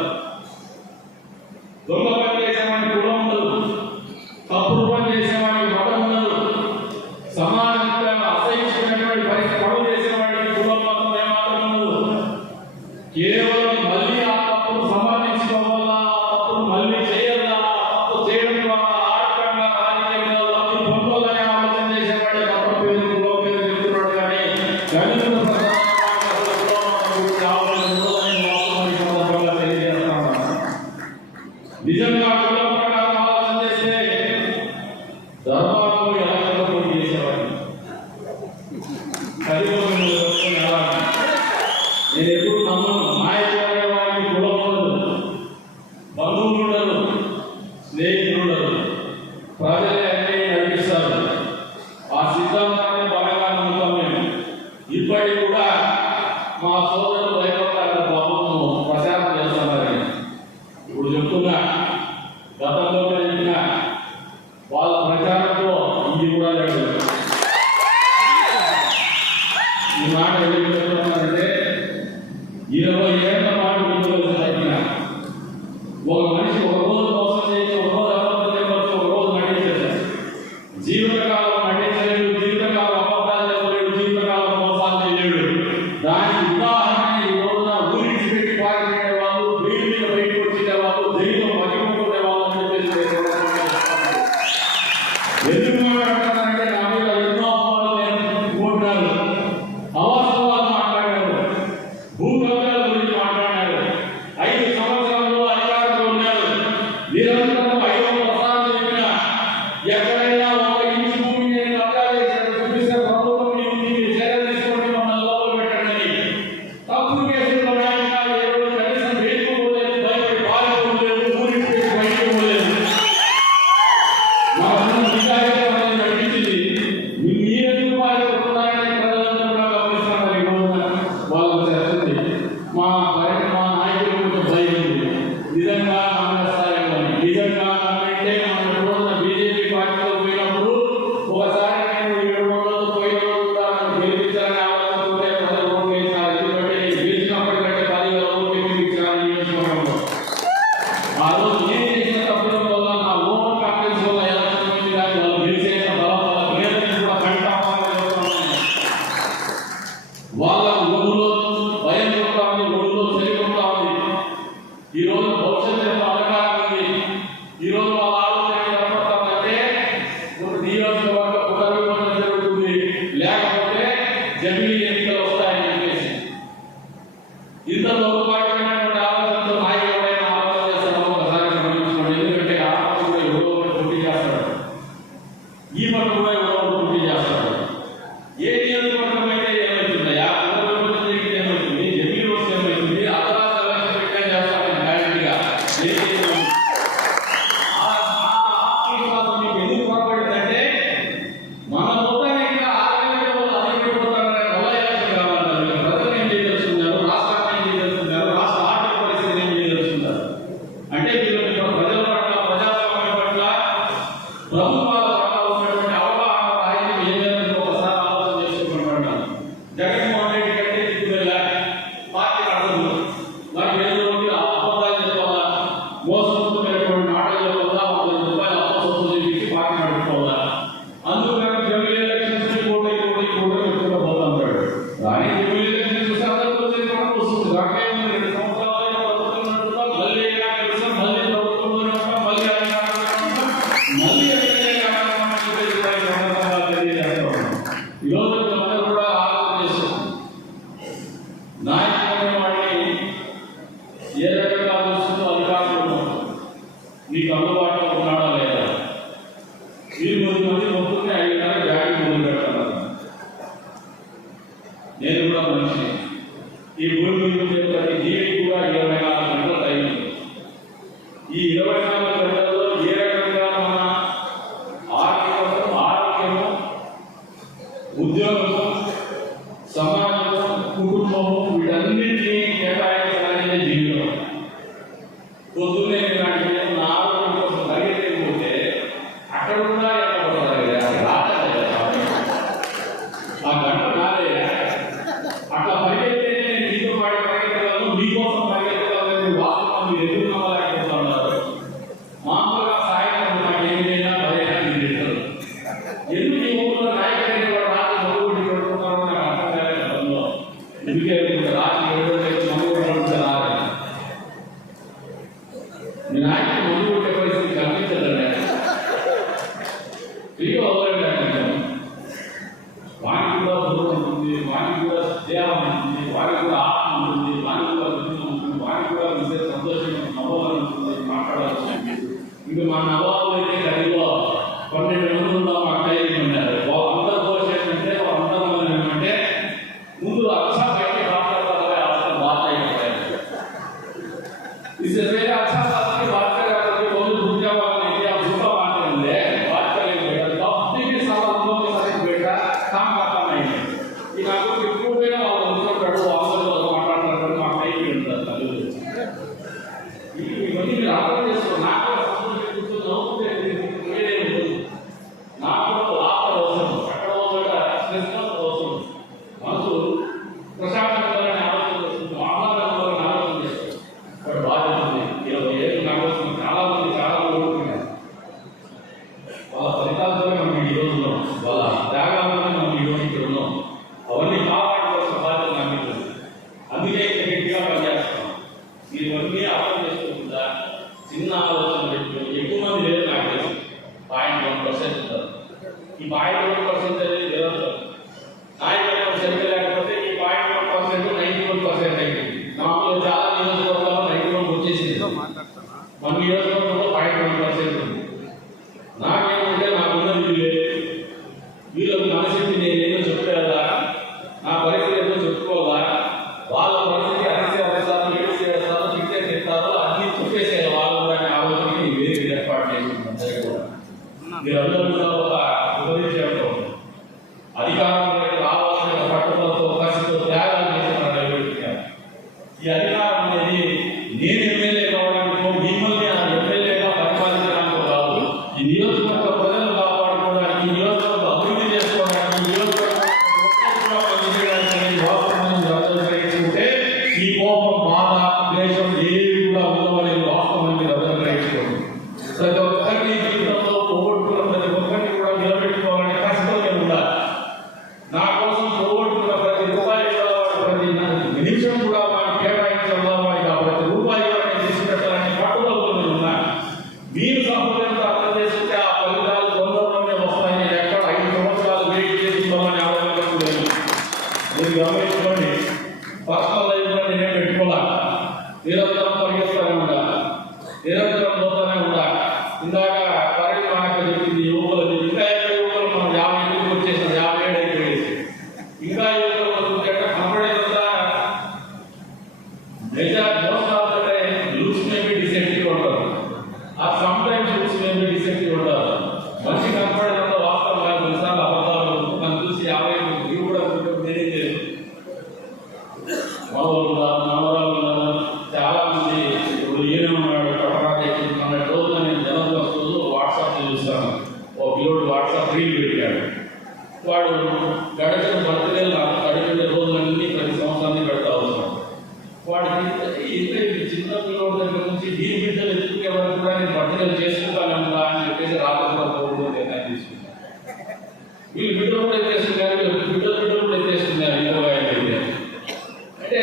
దొంగ పని చేసేవాడిని కులం ఉండదు, తప్పుడు పని చేసేవాడిని మతం ఉండదు, సమానంగా అసహించుకున్నటువంటి పరిస్థితి పనులు చేసేవాడికి కులం మతం ఏమాత్రం ఉండదు. కేవలం మళ్ళీ ఆ తప్పును సమర్థించుకోవాల, ఆ తప్పును మళ్ళీ చేయాలా, తప్పు చేయడం ద్వారా ఆర్థికంగా రాజకీయంగా లబ్ధి పొందాలని ఆలోచన చేసేవాడే మతం పేరు కులం పేరు చెప్తున్నాడు. కానీ కవిగుండ నిజంగా కులం ప్రకారం ఆలోచన చేస్తే ధర్మాలు ఎలక్షన్లో పోటీ చేసేవాడిని. నేను ఎప్పుడు నమ్మను. నాయకులు అనేవాడికి కులం ఉండదు, బంధువులు ఉండరు, స్నేహితులు ఉండరు, ప్రజలే అన్నీ నడిపిస్తారు. ఆ సిద్ధాంతాన్ని బలంగా నమ్ముతాం మేము. ఇప్పటికి కూడా మా సోదరులు భయపడతారు బాబును ప్రచారం చేస్తున్నారు. ఇప్పుడు చెప్తున్నా, గతంలో చెప్పిన వాళ్ళ ప్రచారంలో ఇది కూడా లేదు. ఈ మాట ఎందుకు చెప్తున్నారంటే 20 ఏళ్ల పాటు ముందుకు సాగిన ఒక మనిషి ఒక రోజు మోసం చేసి, ఒక రోజు అబద్ధం చెప్పచ్చు, ఒక రోజు నటించారు. జీవితకాలం నటించలేడు, జీవితకాలం అబద్ధాలు చెప్పలేడు, జీవితకాలం మోసాలు చేయలేడు. దానికి ఉదాహరణ ఈ రోజున ఊరించి పెట్టి పారిపోయే వాళ్ళు, వీడి మీద బయటకు వచ్చిన వాళ్ళు, జైలు మగిపోతున్న వాళ్ళు అని చెప్పేసి ఎందుకు మాట్లాడుతున్నారంటే నా మీద ఎన్నో అపవాదాలు నేను కోరినారు, అవాస్తవాలు మాట్లాడారు, భూకబ్జాల గురించి మాట్లాడారు. 5 సంవత్సరాల్లో అధికారంలో ఉన్నారు. నిరంతరం 500 సార్లు చెప్పిన ఎక్కడైనా ఒక ఇంచు భూమి నేను కబ్జా చేశాను చూపిస్తే ప్రభుత్వం మీరు చర్యలు తీసుకోండి, మమ్మల్ని లోపల పెట్టండి. తప్పుడు కేసుల్లో నాయకుగా ఏ రోజు కనీసం వేసుకోలేదు, భయపడి పాల్గొనలేదు, ఊరికి పెట్టి బయటకు పోలేదు. నడిపించింది. మీరెందుకు పాల్గొంటున్నారని ప్రజలందరూ కూడా గమనిస్తున్నారు. ఈ రోజున వాళ్ళకు చేస్తుంది. మా నాయకుల గురించి భయం ఉంది. నిజంగా నమ్మేస్తారేమో, నిజంగా నమ్మంటే మనం రోజున బీజేపీ పార్టీలో పోయినప్పుడు ఒకసారి నేను 7 రోజులు పోయిన రోజు కూడా నన్ను గెలిపించాలని ఆలోచనతోనే ప్రజలు ఓటు వేశారు. ఎందుకంటే గెలిచినప్పటికంటే 10,000 ఓట్లు గెలిపించాలని నియోజకవర్గంలో ఆ రోజు నేను చేసిన తప్పుల వల్ల, నా ఓవర్ కాన్ఫిడెన్స్ వల్ల ఎలక్షన్ వచ్చింది. కానీ వాళ్ళు గెలిచేసిన బలం వల్ల పేదలను కూడా కంటామని వాళ్ళ ఊళ్ళో భయం కొడతా ఉంది, ఊళ్ళో చెల్లికొడతా ఉంది. ఈ రోజు భవిష్యత్తు యొక్క అధికారం ఉంది. ఈ రోజు వాళ్ళ ఆలోచన కనపడతామంటే ఒక నియోజకవర్గ పునర్విభజన జరుగుతుంది, లేకపోతే జమిలీ ఎన్నికలు వస్తాయని చెప్పేసి ఇంత దౌర్భాగ్యమైనటువంటి ఆలోచనతో నాయకులు ఎవరైనా ఆలోచన చేస్తారో ఒకసారి గమనించుకోండి. ఎందుకంటే ఆ పట్టు కూడా ఎవరో ఒకటి పోటీ చేస్తాడు, ఈ పట్టు కూడా ఎవరో ఒకటి పోటీ చేస్తాడు. ఏ నియోజకవర్గం అయితే ఏమవుతుంది, ఆ పునర్విభజన జరిగితే ఏమవుతుంది, జమిలీ వస్తే ఏమవుతుంది, అదరాత ఎలక్షన్ పెట్టే చేస్తాడు గ్యారెంటీగా. ఆత్మవిశ్వాసం మీకు ఎందుకు పొరపడిందంటే మన మొత్తానికి 6 గంటల వాళ్ళు అధికమైపోతారనే వల్ల నేను కూడా మనిషిని. ఈ భూమి మీద ఉండే ప్రతి జీవికి కూడా 24 గంటల టైం ఉంది. ఈ 24 గంటల్లో ఏ రకంగా మన ఆరోగ్యము, ఉద్యోగము, సమాజము, కుటుంబము వీటన్నింటినీ కేటాయించాలనే జీవితం. పొద్దున్నే నా ఆరోగ్యం కోసం పరిగెత్తకపోతే అక్కడ కూడా ఆ గంట నాదే. అట్లా పరిగెత్తే నేను మీతో పాటు పరిగెత్తగలను, మీకోసం పరిగెత్తగలను. వాస్తవం మీరు ఎదురు నమ్మలేకపోతున్నారు. మామూలుగా సాయంత్రం నాకు ఏమైనా 15 లీటర్లు ఎందుకు ఈ ఊళ్ళో నాయకులు కూడా రాత్రి మరుగుడి పెడుతున్నారో నాకు అర్థం కాలేదు. అందులో ఎందుకే రాత్రి మరుగుడి రాలేదు. మీ నాయకులు మరుగుడే పరిస్థితి కల్పించదండి. ఫ్రీగా వదలండి. వానికి కూడా దూరం ఉంటుంది, వానికి కూడా దేహం ఉంటుంది, వారికి కూడా ఆత్మ ఉంటుంది, వానికి కూడా విజయం ఉంటుంది, వానికి కూడా విజయ సంతోషంగా నవ్వాలి ఉంటుంది, మాట్లాడాల్సి ఉంటుంది. ఇంకా మా నవాబులు అయితే గదిలో 12 మంది ఉన్నాం. అక్కయ్య ఉన్నారు. వాళ్ళందరూ దోష ఏంటంటే వాళ్ళందరూ ఏమంటే ముందు అచ్చా బయట మాట్లాడాలి. అవసరం బాధ అయిపోయాయి. ఇసే వేరే అచ్చా బాధకి బాధ कराते बोले भूखा वाले क्या भूखा मारते होंगे बात करेंगे बेटा तो अपने के साथ हम लोग के साथ बेटा काम करता नहीं है. ఈ నాకు ఎక్కువ వేరే వాళ్ళు అనుకుంటాడు. వాళ్ళు మాట్లాడుతున్నారు, మాకు టైం ఉంటుంది. ఇవన్నీ మీరు అర్థం చేసుకోండి. నాకు కూర్చొని నవ్వుకుంటే వేరే ఉంటుంది. నాకు ఆపద అవసరం, అక్కడ స్ట్రెస్ అవసరం. మనసు ప్రశాంతంగా ఆలోచన చేస్తుంది, ఆహ్లాదంగా ఆలోచన చేస్తుంది. వాడు బాధ్యత ఉంది. 20 ఏళ్ళు నాకు చాలా మంది కోరుకుంటున్నారు. వాళ్ళ ఫలితాలతోనే మనం ఈ రోజు ఉన్నాం, వాళ్ళ త్యాగాలతోనే మనం ఈ రోజు ఇక్కడ ఉన్నాం. అవన్నీ కాపాడుకోవాల్సిన బాధ్యత నాకు ఉంటుంది. అందుకే గట్టిగా పనిచేస్తాం. ఇవన్నీ అర్థం చేసుకోకుండా చిన్న ఆలోచన పెట్టుకుని ఎక్కువ మంది లేదు నాకు తెలుసు. 0.1% ఉంటారు. ఈ 0.1% అనేది నిరంతరం నాయకత్వం సరిగ్గా లేకపోతే ఈ 0.1% 91% అయిపోయింది. మామూలుగా చాలా నియోజకవర్గాల్లో 91 వచ్చేసింది. మన నియోజకవర్గంలో 0.1% ఉంది. నాకేమంటే నాకున్నది వీళ్ళే. వీళ్ళకి మనసుకి నేనేదో చెప్పేదా, నా పరిస్థితి ఏదో చెప్పుకోవాలా, వాళ్ళ పరిస్థితి అరిసే అరిస్తారు, ఏడిసే వేస్తారు, తిట్టే తింటారు, అన్ని చెప్పేసే వాళ్ళు అనే ఆలోచనకి వేరే ఏర్పాటు చేసింది. మీరందరూ కూడా ఒక ఉపదేశంతో అధికారంలోకి రావాలనే పట్టుదలతో కసితో త్యాగాలు చేసిన ఈ అధికారం అనేది నేను ఎమ్మెల్యే కావడానికి మిమ్మల్ని ఆ ఎమ్మెల్యేగా పరిపాలించడానికి కాదు. ఈ నియోజకవర్గ ప్రజలు కాపాడుకోవడానికి, ఈ నియోజకవర్గ అభివృద్ధి చేసుకోవడానికి, ఈ నియోజకవర్గంటే ఈ కోపం, బాధ, ద్వేషం ఏవి కూడా ఉండవని వాస్తవాన్ని అర్థం గ్రహించుకోండి. ప్రతి ఒక్కరిని జీవితంలో పోగొట్టుకున్న ప్రతి ఒక్కరిని కూడా నిలబెట్టుకోవాలని కష్టంగా ఉండాలి. నా కోసం పోగొట్టుకున్న ప్రతి రూపాయి కూడా ప్రతి నిమిషం కూడా వాడిని కేటాయించడంలో వాడికి ఆ ప్రతి రూపాయి వాడిని తీసుకెట్టాలని పట్టుదలతో ఉన్నాను. మీరు సహోదరులతో అర్థం చేసుకుంటే ఆ ఫలితాలు తొందరలోనే వస్తాయని ఎక్కడ 5 సంవత్సరాలు వెయిట్ చేసుకోవాలని ఆలోచన లేదు. మీరు గమనించుకోండి. పర్సనల్ లైఫ్లో నేనే పెట్టుకోవాలి. నిరంతరం పరిగెత్తుతూనే ఉండాలి, నిరంతరం పోతూనే ఉండాలి. ఇందాక పరిధి మనకు చెప్పింది యువకులు. ఇంకా ఎక్కడ యువకులు మనం 50 వచ్చేసాం, 57 అయిపోయేసి ఇంకా యువకులు అంటే కనపడేదంతా major most of the time looks may be deceptive ఉంటారు. ఆ sometimes looks may be deceptive ఉంటారు. మనిషి కనపడేదంతా వాస్తవం కాదు, కొన్నిసార్లు అబద్ధాలు. నన్ను చూసి 50 మీరు కూడా నేనే లేదు. నవరాలు ఉన్నారు చాలా మంది. ఇప్పుడు ఏమన్నాడు కటరాజు మన రోజున నేను జనం వస్తూ వాట్సాప్ చూస్తాను. ఒక పిల్లోడు వాట్సాప్ రీల్ పెట్టాడు. వాడు గడిచిన బర్త్డేలు నాకు గడిచిన రోజులన్నీ ప్రతి సంవత్సరాన్ని పెడతా ఉన్నాడు. వాడికి చిన్న పిల్లోడి దగ్గర నుంచి ఈ బిడ్డలు ఎత్తుకునే వరకు కూడా నేను బర్త్డేలు చేసుకుంటాను అని చెప్పేసి రాత్రి కూడా పోకూడదు నిర్ణయం తీసుకున్నాను. వీళ్ళు బిడ్డలు కూడా ఎత్తేస్తున్నారు, బిడ్డలు కూడా ఎత్తేస్తున్నారు. 25 అంటే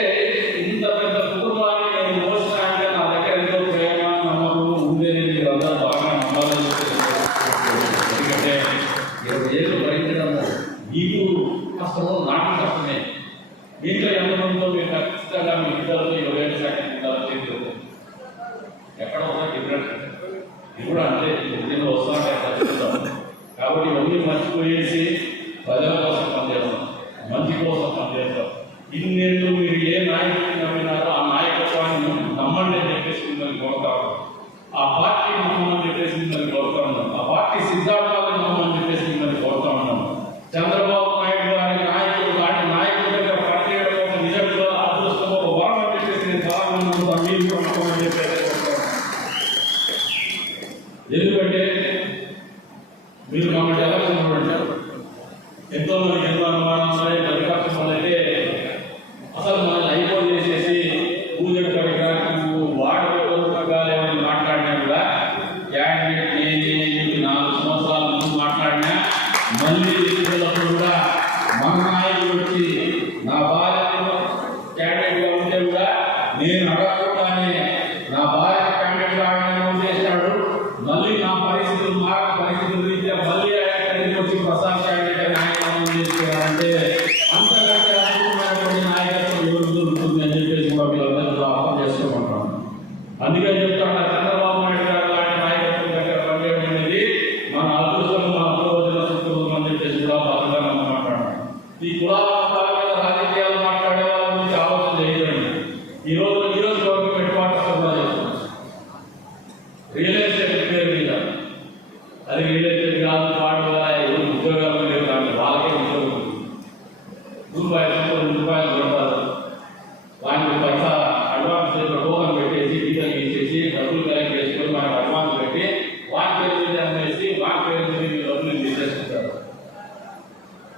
ఇంత పెద్ద కుటుంబాన్ని నేను మోసిన అంటే నా దగ్గర ఎంతో ప్రేమ, నమ్మకం ఉండేది. మీరందరూ బాగా నమ్మాలని చెప్పేసి. ఎందుకంటే 20 ఏళ్ళు భరించడం మీకు కష్టమో నాకు కష్టమే. మీతో ఎంతమందితో మీరు ఖచ్చితంగా మీ బిడ్డలతో 20 ఏళ్ళ శాఖ బిడ్డలు చేసి ఎక్కడ ఉన్నా డిఫరెంట్. ఇది కూడా అంటే ఉద్యోగం వస్తానంటే ఖచ్చితంగా. కాబట్టి ఇవన్నీ మర్చిపోయేసి ప్రజల కోసం పనిచేస్తాం, మంచి కోసం పనిచేస్తాం. ఇన్నేళ్ళు మీరు ఏ నాయకుడిని నమ్మినారో ఆ నాయకత్వాన్ని నమ్మండి అని చెప్పేసి మిమ్మల్ని కోరుతా ఉన్నాం. ఆ పార్టీ నమ్మని చెప్పేసి మిమ్మల్ని కోరుతా ఉన్నాం. ఆ పార్టీ సిద్ధాంతాలను నమ్మని చెప్పేసి మిమ్మల్ని కోరుతా ఉన్నాం. చంద్రబాబు నాయుడు గారి నాయకుడు లాంటి నాయకుడి దగ్గర పనిచేయడం ఒక నిజంగా అదృష్టం, ఒక వరం అని చెప్పేసి నేను చాలా మంది నమ్ముతాను. మీరు కూడా నమ్మని చెప్పేసి కోరుతాను. ఎందుకంటే మీరు మమ్మల్ని ఎలక్షన్ చూడండి, ఎంతో మంది ఎంతో అనుమానాలు ప్రతిపక్షం వాళ్ళైతే అసలు మనల్ని అయిపోయి చేసేసి పూజలు పరికరాలు వాడకాలేమని మాట్లాడినా కూడా క్యాండిడేట్ నేను 4 సంవత్సరాల ముందు మాట్లాడినా మళ్ళీ ఎన్నికలప్పుడు కూడా మన నాయకుడు వచ్చి నా భార్య క్యాండిడేట్గా ఉంటే కూడా నేను అడగకుండానే నా భార్య క్యాండిడేట్గా ఆయన చేసినాడు. మళ్ళీ నా పరిస్థితులు పరిస్థితులు రీత్యా మళ్ళీ ఆయన వచ్చి ప్రసాద్ క్యాండిడేట్ అని ఆయన చేసుకున్నారంటే అంతకంటే అనుకున్నటువంటి నాయకత్వం ఎవరు దొరుకుతుంది అని చెప్పేసి కూడా వీళ్ళందరూ అర్థం చేసుకోమంటాం. అందుకని చెప్తాను, చంద్రబాబు నాయుడు గారు లాంటి నాయకత్వం దగ్గర పనిచేయడం అనేది మన అదృష్టం, మన ప్రయోజన శక్తులు అని చెప్పేసి కూడా బాగా మాట్లాడాలి. ఈ కులాల మీద రాజకీయాలు మాట్లాడే వాళ్ళ గురించి ఆలోచన చేయదండి. ఈ రోజు గవర్నమెంట్ హెడ్ క్వార్టర్స్ కూడా చేస్తున్నాం రియల్ ఎస్టేట్ పేరు మీద. అది రియల్ ఎస్టేట్ కాదు, పాటు ఎవరు ఉద్యోగాలు లేవు, కానీ వాళ్ళకే ఉద్యోగం రూపాయలు కొడతారు. వాటికి పైసా అడ్వాన్స్ టోకన్ పెట్టేసి డీటెయిల్ ఇచ్చేసి డబ్బులు కలెక్ట్ చేసుకొని మనకు అడ్వాన్స్ పెట్టి వాటి పేరు మీద అమ్మేసి వాటి పేరు మీద డబ్బులు తీసేసుకుంటారు.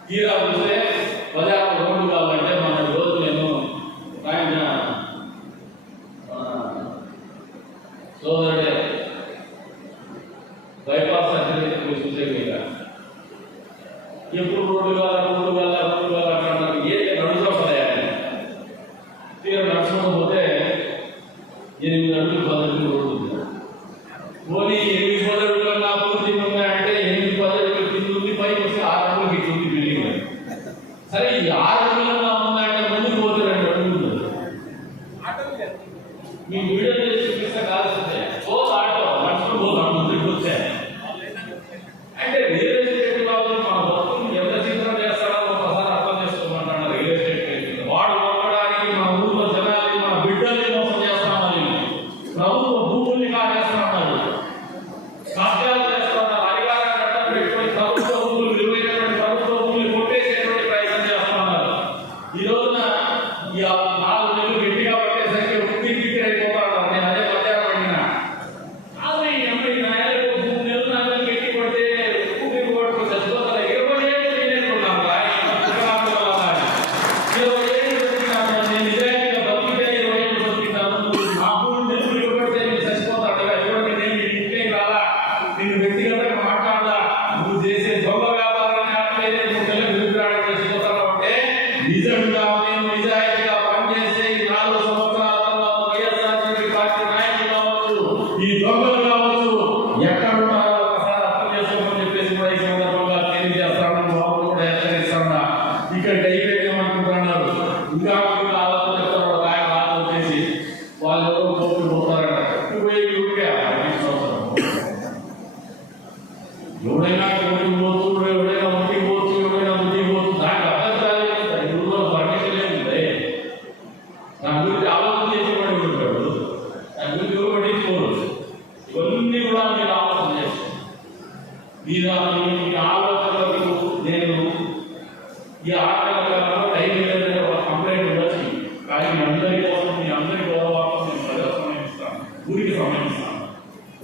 తీరా చూస్తే బజార్ రోడ్డు కావాలంటే మన రోజు నేను ఆయన సోదరుడే బైపాస్ సర్జరీ చూసే కదా ఎప్పుడు రోడ్డు కావాలా అంటారు. ఏ నడుస్తూ వస్తాయని తీరా నడుచుకుంటూ పోతే 8 అడుగులు 10 అడుగులు రోడ్డు ఉంది. పోనీ 8-10 అడుగులు నా పూర్తి ఉన్నాయంటే 8-10 అడుగులు కింద ఉంది, పైకి వస్తే 6 అడుగులు కింద ఉంది బిల్డింగ్. సరే ఈ 6 అడుగులు ఉన్నాయంటే ముందుకు పోతే 2 అడుగులు మీకు వీడియో చేసి చూపిస్తే కాల్సిందే ఆటో నడుచుకుంటూ పోతాం ముందుకు వస్తే. అంటే రియల్ ఎస్టేట్ వాళ్ళు మన భక్తులు ఎంత చిత్రం చేస్తారో ఒకసారి అర్థం చేసుకోమంటాడు. రియల్ ఎస్టేట్ వాడు కొనడానికి మన ఊళ్ళో జనాలు మన బిడ్డల్ని మోసం చేస్తామని ప్రభుత్వ భూముల్ని కాజేస్తామన్నారు, కబ్జాలు చేస్తున్నారు, అధికారాన్ని అడ్డం పెట్టుకొని ప్రభుత్వ భూములు విలువైనటువంటి ప్రభుత్వ భూములు కొట్టేసేటువంటి ప్రయత్నం చేస్తున్నారు. ఈ రోజున ఈ 4 నెలలు గట్టిగా పట్టేసరికి ఉక్కి అయిపోతారు. నేను అదే మధ్యాహ్నం అడిగినా నిజంగా మేము నిజాయితీగా పనిచేసే ఈ 4 సంవత్సరాల తర్వాత వైఎస్ఆర్సీపీ పార్టీ నాయకులు కావచ్చు, ఈ దొంగలు కావచ్చు, ఎక్కడ ఉన్నారో ఒకసారి అర్థం చేసుకోమని చెప్పేసి కూడా ఈ సందర్భంగా తెలియజేస్తాను. వాళ్ళు కూడా హెచ్చరిస్తాను. ఇక్కడ డైవేట్ ఏమనుకుంటున్నారు, ఇంకా ఆలోచన చెప్తారు. ఆయన ఆలోచన చేసి వాళ్ళు ఎవరో కోర్టు పోతారట. ఎవడైనా కోర్టుకు పోతూ, ఎవడైనా ఒంటికి పోతూ, ఎవడైనా బుద్ధికి పోతూ, దానికి అర్థం దాని గురించి ఆలోచన చేసేవాడు ఉంటాడు, దాని గురించి ఎవరు పట్టించుకోరు. ఇవన్నీ కూడా మీరు ఆలోచన చేస్తాను. మీరు ఈ ఆలోచనలకు నేను ఈ 6 నెలల కాలంలో 5 నెలల ఒక కంప్లైంట్ ఉండొచ్చు. కానీ మీ అందరి కోసం, మీ అందరి గౌరవాలకు నేను ప్రజల సమయం ఇస్తాను, ఊరికి సమయం ఇస్తాను.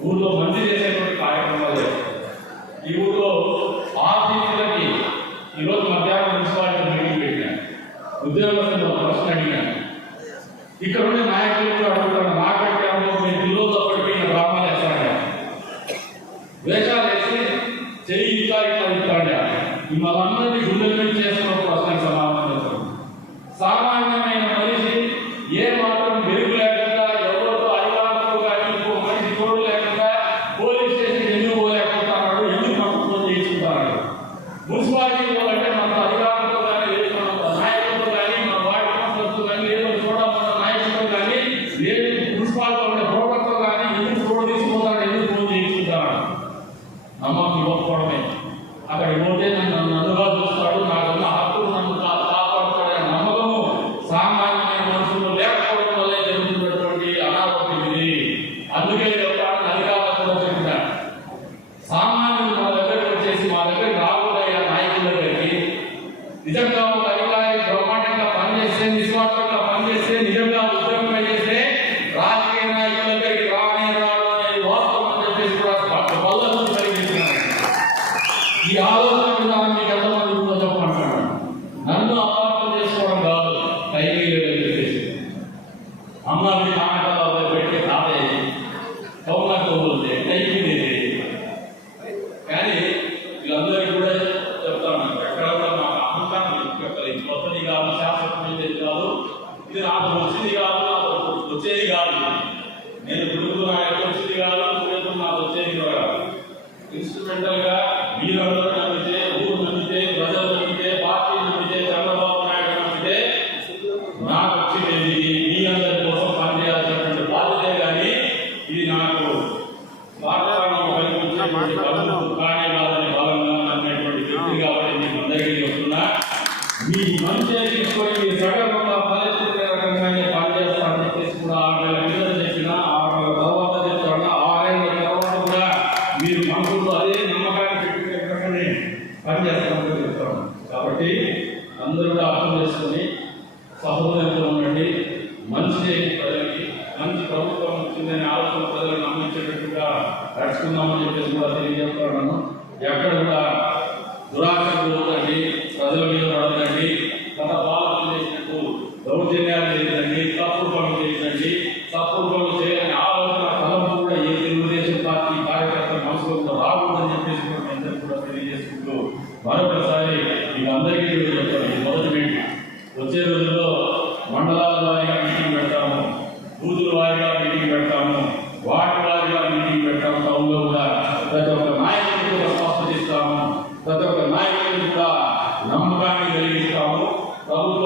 ఊళ్ళో మంచి చేసేటువంటి కార్యక్రమాలు చేస్తాను. ఈ ఊళ్ళో ఆఫీసులకి ఈరోజు మధ్యాహ్నం మున్సిపాలిటీ మీటింగ్ పెట్టాను. ఉద్యోగస్తులు ప్రశ్న అడిగాను. ఇక్కడ ఉండే నాయకులు కూడా అడుగుతాను, నాకంటే మీరు పిల్లలు తప్పటికి గ్రామాలు వేస్తాడా, వేషాలు వేసి చెయ్యి ఇట్లా ఇస్తాడా, మనందరినీ గుండెల మీద చేస్తున్న ప్రశ్నకు సమాధానం చేస్తాం. సామాన్యమైన మనిషి ఏ మాత్రం వెలుగు లేకుండా, ఎవరితో అధికారులు కానీ ఇంకో మనిషి తోడు లేకుండా పోలీస్ స్టేషన్ ఎందుకు పోలేకపోతున్నాడు, ఎందుకు ప్రభుత్వం చేయించుకుంటాడు. మున్సిపాలిటీ పోవాలంటే మన అధికారులతో కానీ, లేదు మన నాయకులతో కానీ, మన వార్డు కౌన్సిలర్తో కానీ, లేదు చూడమన్న నాయకులతో కానీ, లేదు పనిచేస్తే, నిస్వార్థంగా పనిచేస్తే, నిజంగా ఉద్యోగంగా చేస్తే రాజకీయ నాయకుల దగ్గరికి రావడం అనేది వాస్తవం అని చెప్పేసి కూడా బల్ల కలిగిస్తున్నారు. ఈ ఆలోచన విధానం మీకు ఎంతమంది ఉందో చెప్పమంటున్నాను. నన్ను అపార్థం చేసుకోవడం కాదు, టైం చెప్పేసి అమ్మాయి నాటకాలు పెట్టి తాతే కౌనకు టైం కానీ వీళ్ళందరికీ కూడా చెప్తాను, ఎక్కడ కూడా మాకు అహంకారం చెప్పలేదు. కొత్తది కాదు, శాశ్వతమైనది కాదు, ఇది నాకు వచ్చింది కాదు, నాకు వచ్చేది కాదు, నేను గురువు నాకు వచ్చింది కాదు, నాకు వచ్చేది కూడా ఇన్స్ట్రుమెంటల్ గా మీరందరూ నమ్మితే, ఊరు నమ్మితే, ప్రజలు నమ్మితే, పార్టీ నమ్మితే, చంద్రబాబు నాయుడు నమ్మితే నాకు వచ్చింది మీ అందరి కోసం పనిచేయాల్సినటువంటి బాధ్యతే. కానీ ఇది నాకు మీ మంచి తీసుకొని సగర్వంగా పరిస్థితి రకంగానే పనిచేస్తారని చెప్పేసి కూడా 6 నెలల కింద చెప్పిన, 6 నెలల తర్వాత చెప్తాను, 6 ఏళ్ళ తర్వాత కూడా మీరు మనసులో అదే నమ్మకాన్ని పెట్టుకునే రకంగానే పనిచేస్తామని చెప్తాను. కాబట్టి అందరూ కూడా అర్థం చేసుకొని సహోదయంతో ఉండండి. మంచి ప్రజలకి మంచి ప్రభుత్వం వచ్చిందని ఆలోచన ప్రజలను నమ్మించేటట్టుగా నడుచుకుందామని చెప్పేసి కూడా తెలియజేస్తున్నాను. ఎక్కడ కూడా దురాశలు పోతండి, ప్రజల మీద పడదండి, గత పాలకులు చేసినట్టు దౌర్జన్యాలు చేయండి, తప్పుడు పనులు చేయండి, తప్పుడు పనులు చేయాలని ఆలోచన తలంపు కూడా ఏ తెలుగుదేశం పార్టీ కార్యకర్తల మనసులో కూడా రాకూడదని చెప్పేసి కూడా అందరూ కూడా తెలియజేసుకుంటూ మరొకసారి మీకు అందరికీ కూడా చెప్తాను. మొదటి మీటింగ్ వచ్చే రోజుల్లో మండలాల వారీగా మీటింగ్ పెడతాము, బూతుల వారీగా మీటింగ్ పెడతాము, వార్డు వారీగా మీటింగ్ పెడతాము. టౌన్లో కూడా ప్రతి ఒక్క నాయకుడికి కూడా స్పష్టత ఇస్తాము, ప్రతి ఒక్క నాయకుడికి కూడా నమ్మకాన్ని కలిగిస్తాము. ప్రభుత్వం